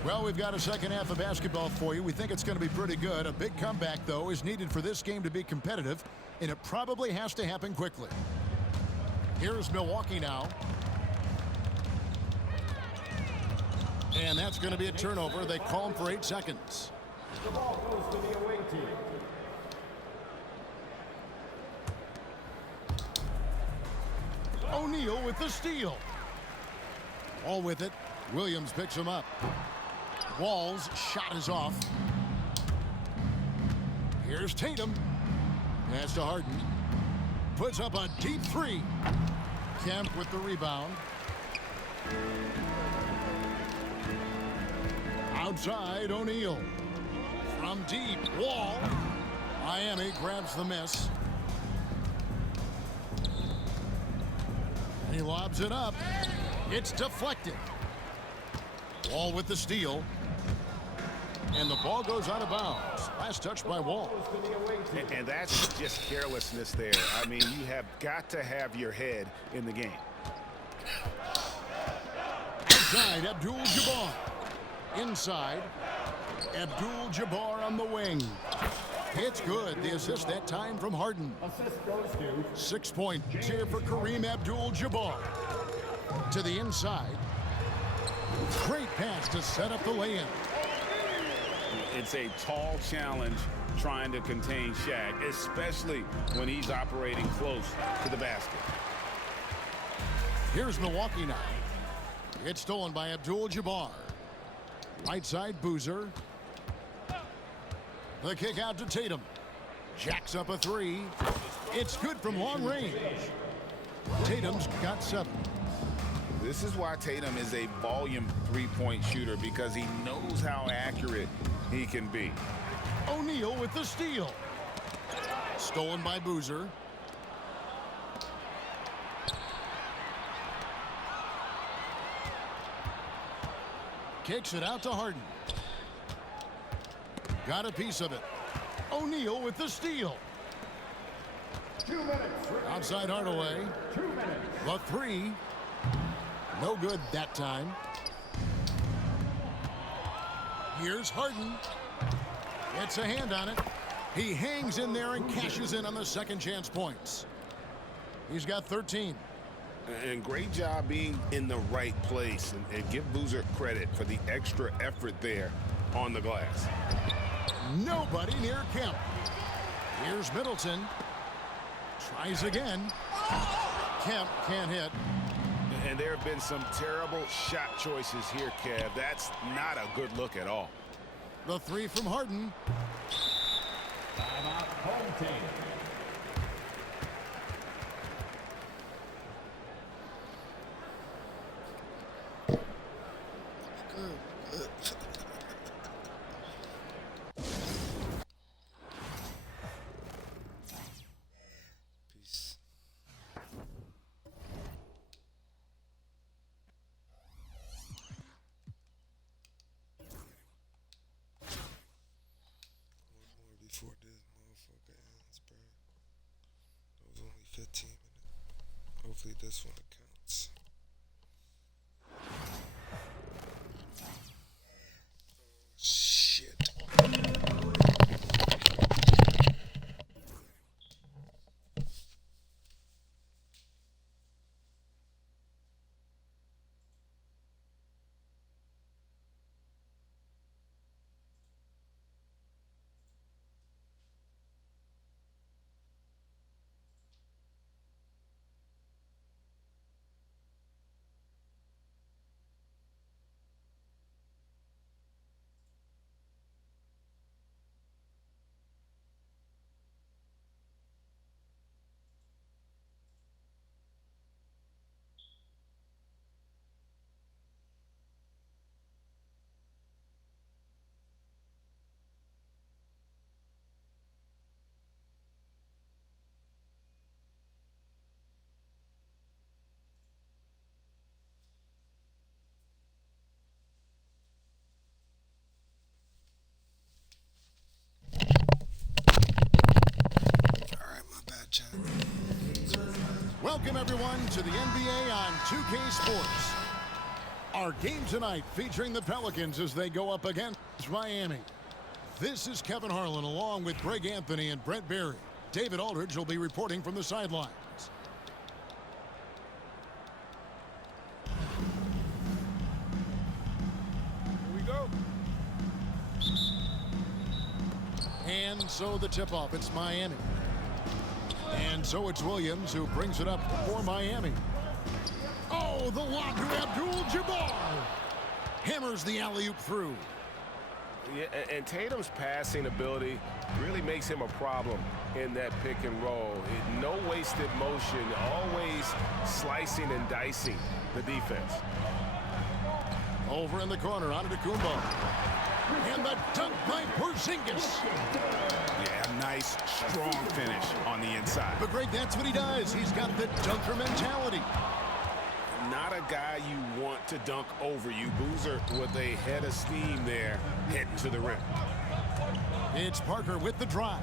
Well, we've got a second half of basketball for you. We think it's going to be pretty good. A big comeback, though, is needed for this game to be competitive, and it probably has to happen quickly. Here's Milwaukee now. And that's going to be a turnover. They call him for 8 seconds. The ball goes to the away team. O'Neal with the steal. All with it. Williams picks him up. Wall's shot is off. Here's Tatum. Pass to Harden. Puts up a deep 3. Kemp with the rebound. Outside, O'Neal. From deep, Wall. Miami grabs the miss. And he lobs it up. It's deflected. Wall with the steal. And the ball goes out of bounds. Last touch by Wall. And that's just carelessness there. I mean, you have got to have your head in the game. Outside, Abdul-Jabbar. Inside, Abdul-Jabbar on the wing. It's good. The assist that time from Harden. Assist goes to 6 points here for Kareem Abdul-Jabbar. To the inside. Great pass to set up the lay-in. It's a tall challenge trying to contain Shaq, especially when he's operating close to the basket. Here's Milwaukee now. It's stolen by Abdul-Jabbar. Right side, Boozer. The kick out to Tatum. Jacks up a 3. It's good from long range. Tatum's got 7. This is why Tatum is a volume three-point shooter, because he knows how accurate he can be. O'Neal with the steal. Stolen by Boozer. Kicks it out to Harden. Got a piece of it. O'Neal with the steal. 2 minutes. Outside Hardaway. 2 minutes. The 3. No good that time. Here's Harden. Gets a hand on it. He hangs in there and cashes in on the second chance points. He's got 13. And great job being in the right place. And give Boozer credit for the extra effort there on the glass. Nobody near Kemp. Here's Middleton. Tries again. Kemp can't hit. And there have been some terrible shot choices here, Kev. That's not a good look at all. The 3 from Harden. Timeout, home team. Peace. One more before this motherfucker ends, bro. That was only 15 minutes. Hopefully this one counts. Shit. to the NBA on 2K Sports. Our game tonight featuring the Pelicans as they go up against Miami. This is Kevin Harlan along with Greg Anthony and Brent Berry. David Aldridge will be reporting from the sidelines. Here we go. And so the tip-off, it's Miami. And so it's Williams who brings it up for Miami. Oh, the lob to Abdul-Jabbar. Hammers the alley-oop through. Yeah, and Tatum's passing ability really makes him a problem in that pick and roll. No wasted motion, always slicing and dicing the defense. Over in the corner, Antetokounmpo. And the dunk by Porzingis. Yeah, nice, strong finish on the inside. But Greg, that's what he does. He's got the dunker mentality. Not a guy you want to dunk over you. Boozer with a head of steam there, heading to the rim. It's Parker with the drive.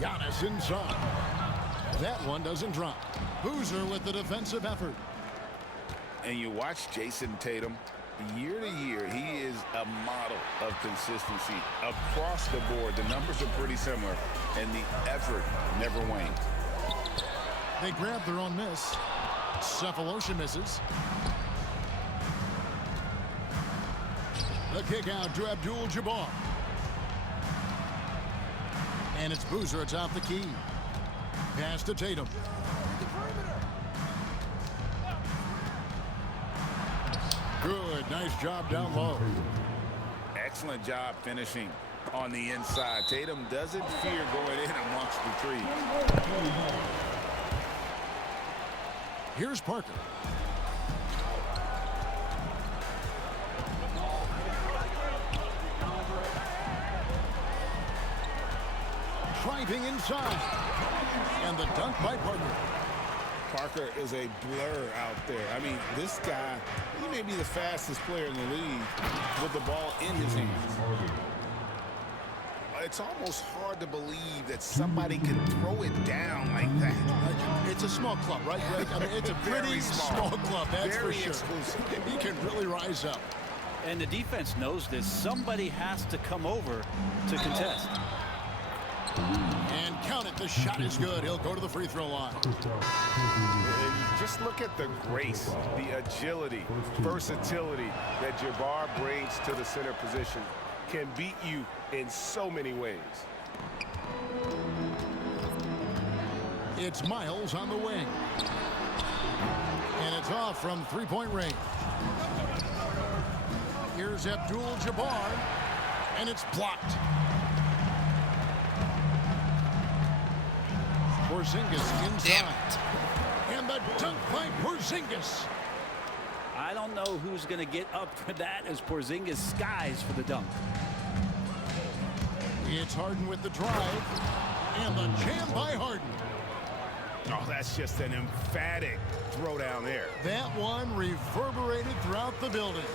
Giannis inside. That one doesn't drop. Boozer with the defensive effort. And you watch Jason Tatum, year to year, he is a model of consistency. Across the board, the numbers are pretty similar, and the effort never wanes. They grab their own miss. Cephalosha misses. The kick out to Abdul-Jabbar. And it's Boozer atop the key. Pass to Tatum. Good, nice job down low. Excellent job finishing on the inside. Tatum doesn't fear going in amongst the trees. Here's Parker. Driving inside. And the dunk by Parker. Parker is a blur out there. I mean, this guy, he may be the fastest player in the league with the ball in his hands. It's almost hard to believe that somebody can throw it down like that. It's a small club, right, Greg? I mean, it's a pretty small club, that's for sure. Exclusive. He can really rise up. And the defense knows this. Somebody has to come over to contest. And count it, the shot is good. He'll go to the free throw line. And just look at the grace, the agility, versatility that Jabbar brings to the center position. Can beat you in so many ways. It's Miles on the wing. And it's off from three-point range. Here's Abdul-Jabbar. And it's blocked. Porzingis inside. Damn it. And the dunk by Porzingis. I don't know who's going to get up for that as Porzingis skies for the dunk. It's Harden with the drive. And the jam by Harden. Oh, that's just an emphatic throwdown there. That one reverberated throughout the building.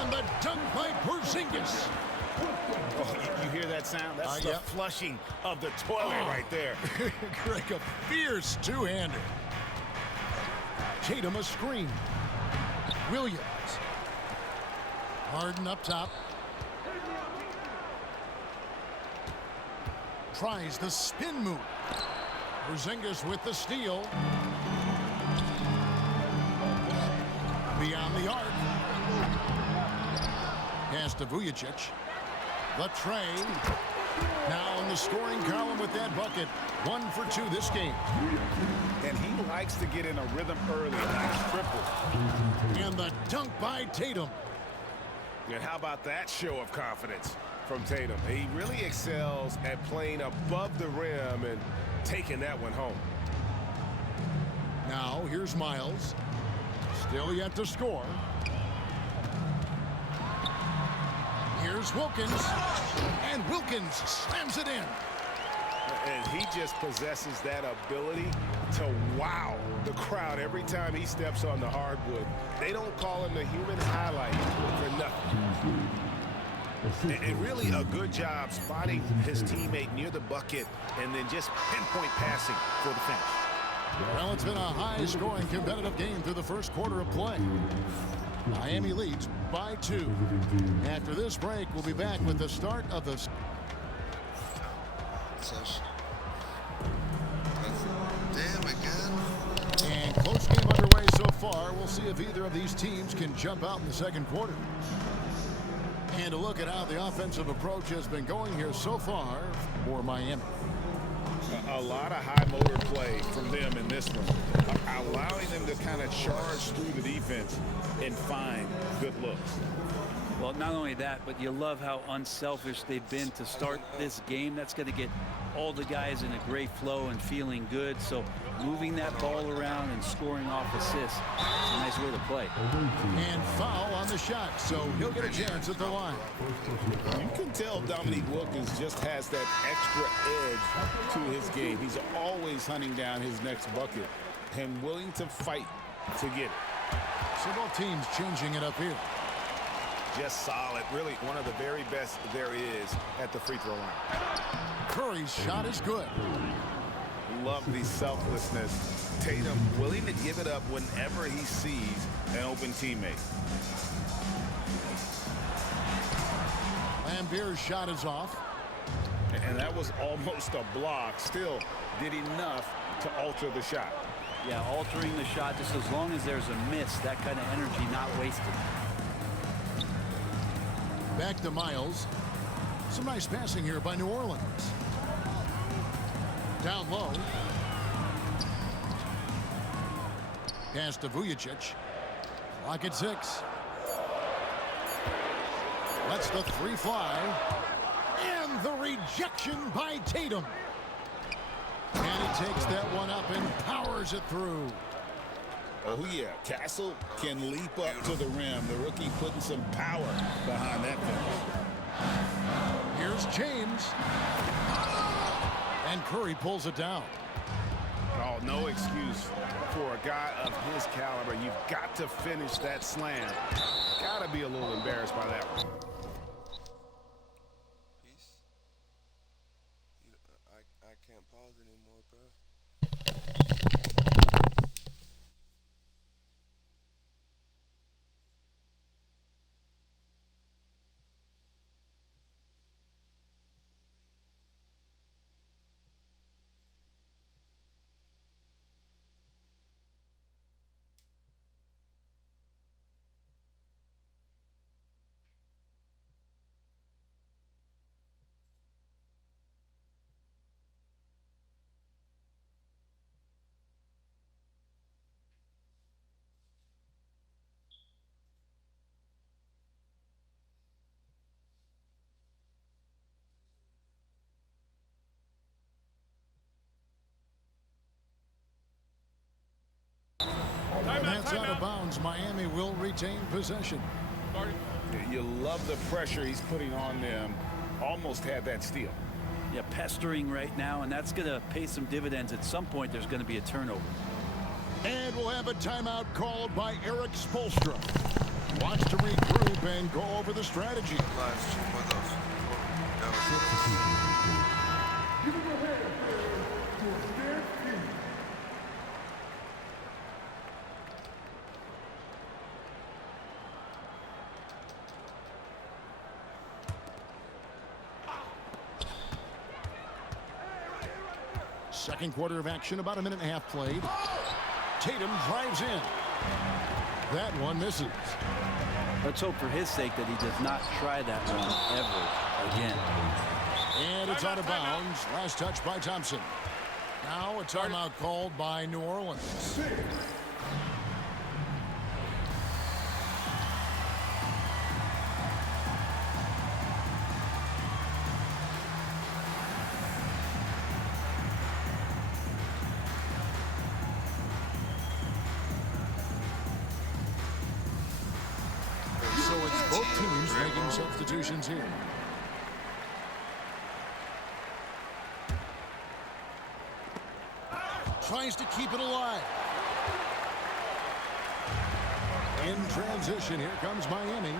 And the dunk by Porzingis. Oh, you hear that sound? That's the flushing of the toilet right there. Greg, a fierce two-hander. Tatum a screen. Williams. Harden up top. Tries the spin move. Porzingis with the steal. Beyond the arc. Pass to Vujicic. The tray. Now in the scoring column with that bucket. 1 for 2 this game. And he likes to get in a rhythm early. Nice triple. And the dunk by Tatum. And how about that show of confidence from Tatum? He really excels at playing above the rim and taking that one home. Now here's Miles. Still yet to score. Here's Wilkins. And Wilkins slams it in. And he just possesses that ability to wow the crowd every time he steps on the hardwood. They don't call him the human highlight for nothing. And really a good job spotting his teammate near the bucket and then just pinpoint passing for the finish. Well, it's been a high-scoring competitive game through the first quarter of play. Miami leads by 2. After this break, we'll be back with the start of the session. Damn, again. And close game underway so far. We'll see if either of these teams can jump out in the second quarter. And a look at how the offensive approach has been going here so far for Miami. A lot of high motor play from them in this one, allowing them to kind of charge through the defense and find good looks. Well, not only that, but you love how unselfish they've been to start this game. That's going to get all the guys in a great flow and feeling good. So moving that ball around and scoring off assists, it's a nice way to play. And foul on the shot, so he'll get a chance at the line. You can tell Dominique Wilkins just has that extra edge to his game. He's always hunting down his next bucket and willing to fight to get it. So both teams changing it up here. Just solid. Really one of the very best there is at the free throw line. Curry's shot is good. Love the selflessness. Tatum willing to give it up whenever he sees an open teammate. Lambier's shot is off. And that was almost a block. Still did enough to alter the shot. Yeah, altering the shot just as long as there's a miss, that kind of energy not wasted. Back to Miles. Some nice passing here by New Orleans. Down low. Pass to Vujicic. Clock at 6. Lets the 3 fly. And the rejection by Tatum. And he takes that one up and powers it through. Oh, yeah. Castle can leap up to the rim. The rookie putting some power behind that finish. Here's James. And Curry pulls it down. Oh, no excuse for a guy of his caliber. You've got to finish that slam. Got to be a little embarrassed by that one. Peace. I can't pause anymore, bro. And that's out of bounds. Miami will retain possession. You love the pressure he's putting on them. Almost had that steal. Yeah, pestering right now, and that's going to pay some dividends. At some point, there's going to be a turnover. And we'll have a timeout called by Eric Spoelstra. Wants to regroup and go over the strategy. Second quarter of action, about a minute and a half played. Tatum drives in. That one misses. Let's hope for his sake that he does not try that one ever again. And it's out of bounds. Last touch by Thompson. Now a timeout called by New Orleans. So it's both teams making substitutions here. Tries to keep it alive. In transition, here comes Miami.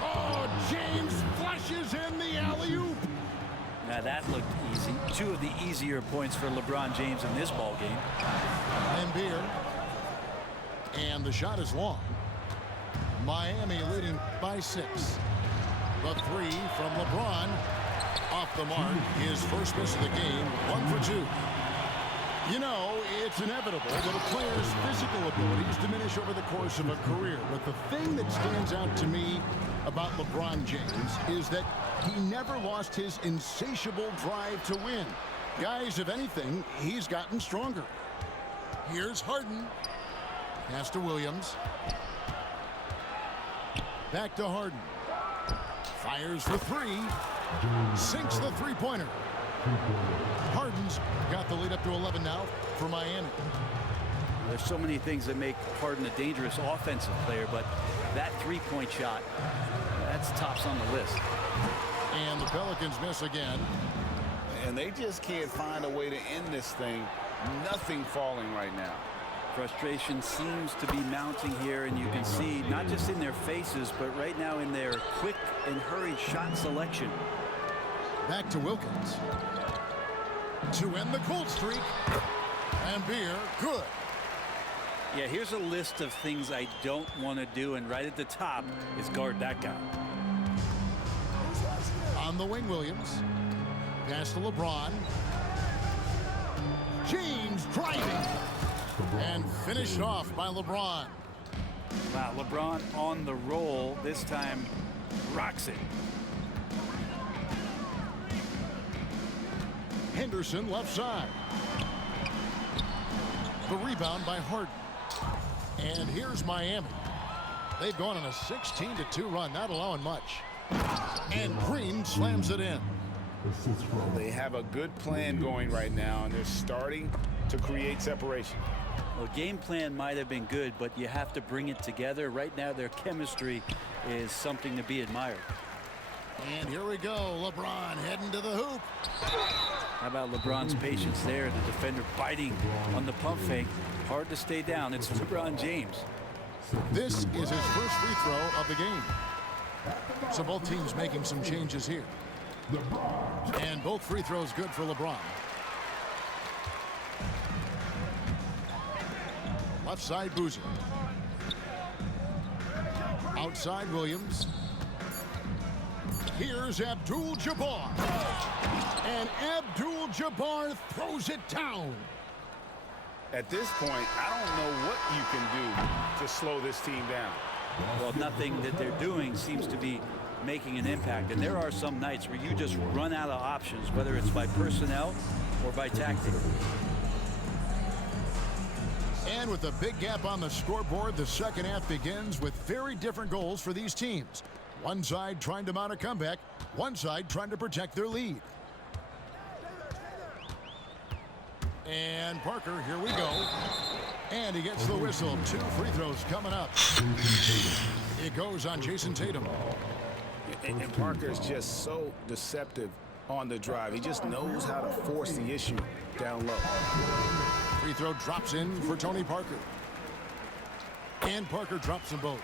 Oh, James flushes in the alley-oop. Now that looked easy. 2 of the easier points for LeBron James in this ball game. Embiid. And the shot is long. Miami leading by 6. The 3 from LeBron. Off the mark. His first miss of the game. 1 for 2. You know, it's inevitable that a player's physical abilities diminish over the course of a career. But the thing that stands out to me about LeBron James is that he never lost his insatiable drive to win. Guys, if anything, he's gotten stronger. Here's Harden. Pass to Williams. Back to Harden. Fires for 3. Sinks the three-pointer. Harden's got the lead up to 11 now for Miami. There's so many things that make Harden a dangerous offensive player, but that three-point shot, that's tops on the list. And the Pelicans miss again. And they just can't find a way to end this thing. Nothing falling right now. Frustration seems to be mounting here, and you can see not just in their faces, but right now in their quick and hurried shot selection. Back to Wilkins. To end the cold streak. And Beer, good. Yeah, here's a list of things I don't want to do, and right at the top is guard that guy. On the wing, Williams. Pass to LeBron. James driving. And finished off by LeBron. Wow, LeBron on the roll. This time rocks it. Henderson left side. The rebound by Harden. And here's Miami. They've gone on a 16-2 run, not allowing much. And Green slams it in. They have a good plan going right now, and they're starting to create separation. Well, game plan might have been good, but you have to bring it together. Right now, their chemistry is something to be admired. And here we go. LeBron heading to the hoop. How about LeBron's patience there? The defender biting on the pump fake. Hard to stay down. It's LeBron James. This is his first free throw of the game. So both teams making some changes here. And both free throws good for LeBron. Left side, Boozer. Outside, Williams. Here's Abdul-Jabbar. And Abdul-Jabbar throws it down. At this point, I don't know what you can do to slow this team down. Well, nothing that they're doing seems to be making an impact. And there are some nights where you just run out of options, whether it's by personnel or by tactic. And with a big gap on the scoreboard, the second half begins with very different goals for these teams. One side trying to mount a comeback, one side trying to protect their lead. And Parker, here we go. And he gets the whistle. 2 free throws coming up. It goes on Jason Tatum. And Parker's just so deceptive on the drive. He just knows how to force the issue down low. Free throw drops in for Tony Parker. And Parker drops them both.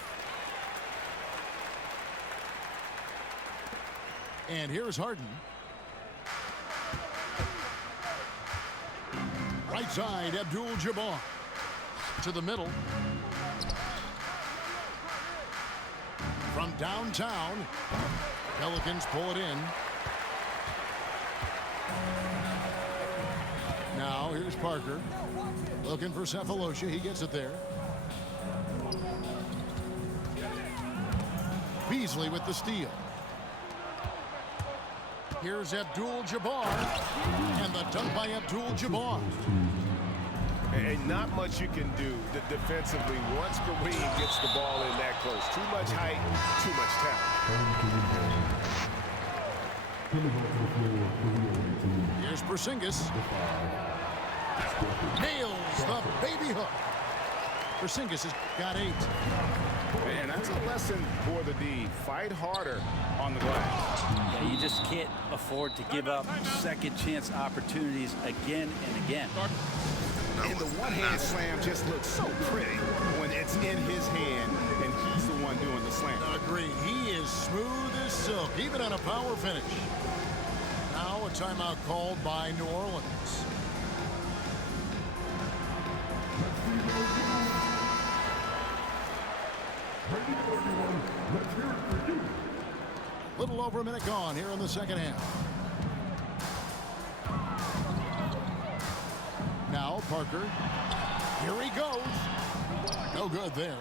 And here's Harden. Right side, Abdul-Jabbar. To the middle. From downtown, Pelicans pull it in. Now here's Parker. Looking for Cephalosha. He gets it there. Beasley with the steal. Here's Abdul-Jabbar. And the dunk by Abdul-Jabbar. And not much you can do defensively once Kareem gets the ball in that close. Too much height, too much talent. Here's Porzingis. Nails the baby hook. Porzingis has got 8. And that's a lesson for the D. Fight harder on the glass. Yeah, you just can't afford to give up second chance opportunities again and again. And the one-hand slam just looks so pretty when it's in his hand and he's the one doing the slam. Agreed. He is smooth as silk, even on a power finish. Now a timeout called by New Orleans. Little over a minute gone here in the second half. Now Parker. Here he goes. No good there.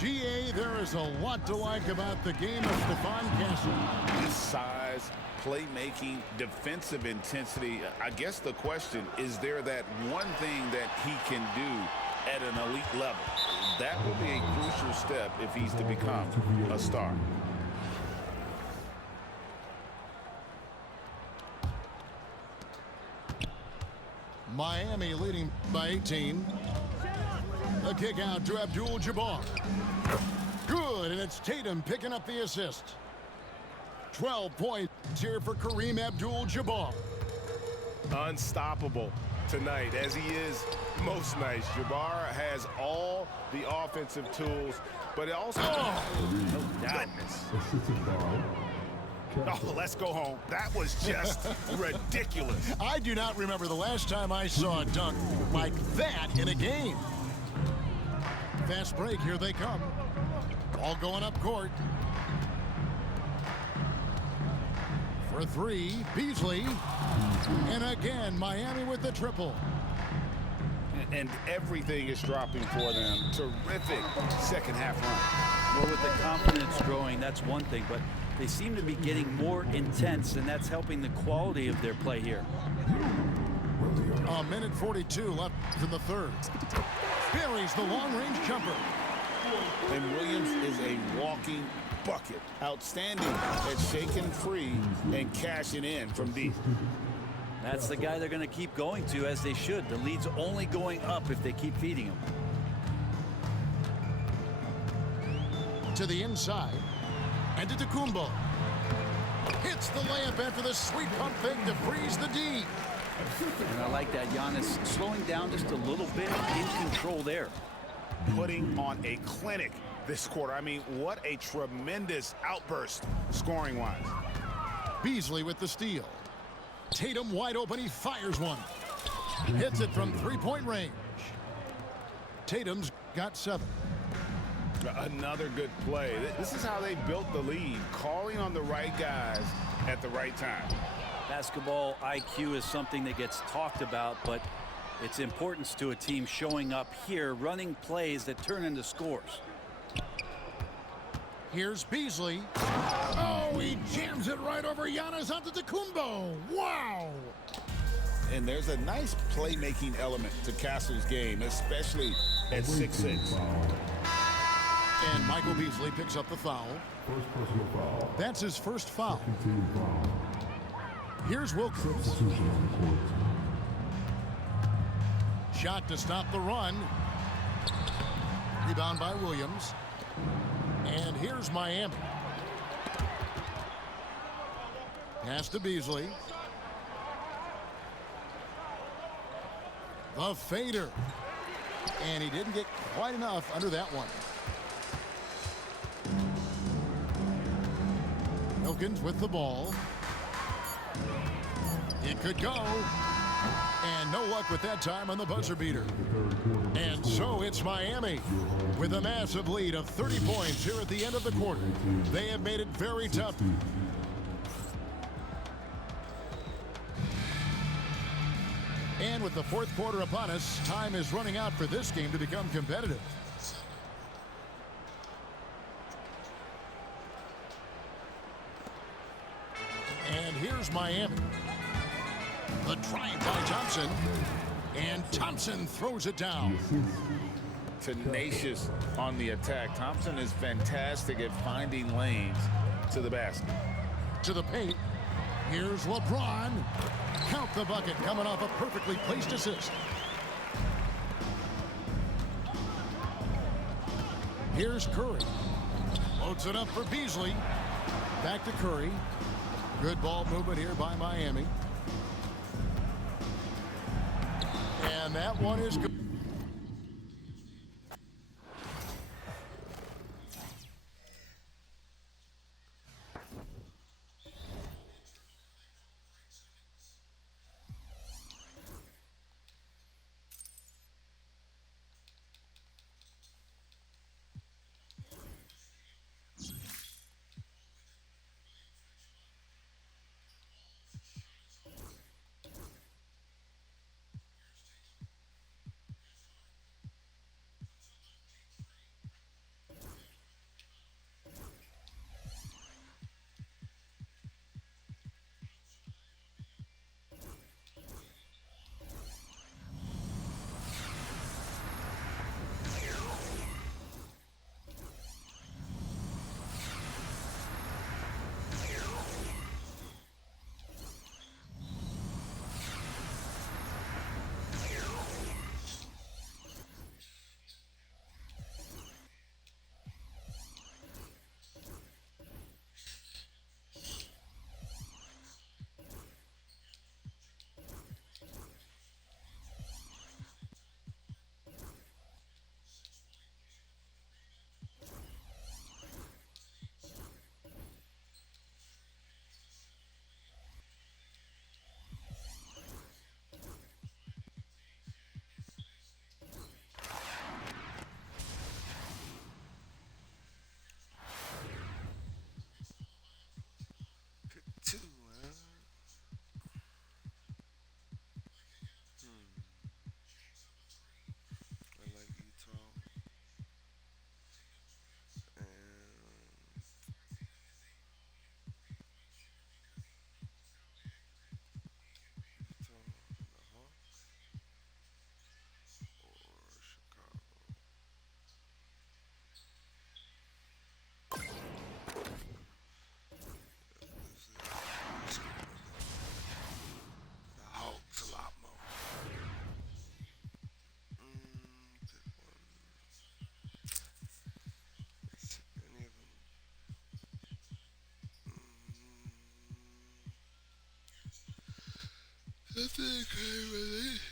GA, there is a lot to like about the game of Stephon Castle. His size, playmaking, defensive intensity. I guess the question, is there that one thing that he can do at an elite level? That will be a crucial step if he's to become a star. Miami leading by 18. The kick out to Abdul-Jabbar. Good, and it's Tatum picking up the assist. 12 points here for Kareem Abdul-Jabbar. Unstoppable tonight, as he is most nights. Jabbar has all the offensive tools, but it also... no doubt. Oh, let's go home. That was just ridiculous. I do not remember the last time I saw a dunk like that in a game. Fast break, here they come. All going up court. For three, Beasley. And again, Miami with the triple. And everything is dropping for them. Terrific second half run. Well, with the confidence growing, that's one thing, but they seem to be getting more intense, and that's helping the quality of their play here. A minute 42 left in the third. Buries the long-range jumper. And Williams is a walking bucket. Outstanding at shaking free and cashing in from deep. That's the guy they're going to keep going to, as they should. The lead's only going up if they keep feeding him. To the inside. And to Tacumbo. Hits the layup after the sweet pump fake to freeze the D. And I like that. Giannis slowing down just a little bit, in control there. Putting on a clinic this quarter. I mean, what a tremendous outburst scoring-wise. Beasley with the steal. Tatum wide open. He fires one. Hits it from three-point range. Tatum's got 7. Another good play. This is how they built the lead, calling on the right guys at the right time. Basketball IQ is something that gets talked about, but its importance to a team showing up here, running plays that turn into scores. Here's Beasley. Oh, he jams it right over Giannis onto Tacumbo. Wow. And there's a nice playmaking element to Castle's game, especially at 6'6". And Michael Beasley picks up the foul. First personal foul. That's his first foul. Team foul. Here's Wilkins. Substitution on the court. Shot to stop the run. Rebound by Williams. And here's Miami. Pass to Beasley. The fader. And he didn't get quite enough under that one. Wilkins with the ball. It could go. And no luck with that time on the buzzer beater. And so it's Miami with a massive lead of 30 points here at the end of the quarter. They have made it very tough. And with the fourth quarter upon us, time is running out for this game to become competitive. And here's Miami. The drive by Thompson. And Thompson throws it down. Tenacious on the attack. Thompson is fantastic at finding lanes to the basket. To the paint. Here's LeBron. Count the bucket coming off a perfectly placed assist. Here's Curry. Loads it up for Beasley. Back to Curry. Good ball movement here by Miami. And That one is good. Two, man. I like Utah. And Utah and the Hawks or Chicago. This is the Hawks a lot more. Pick one. Any of them. I think I really.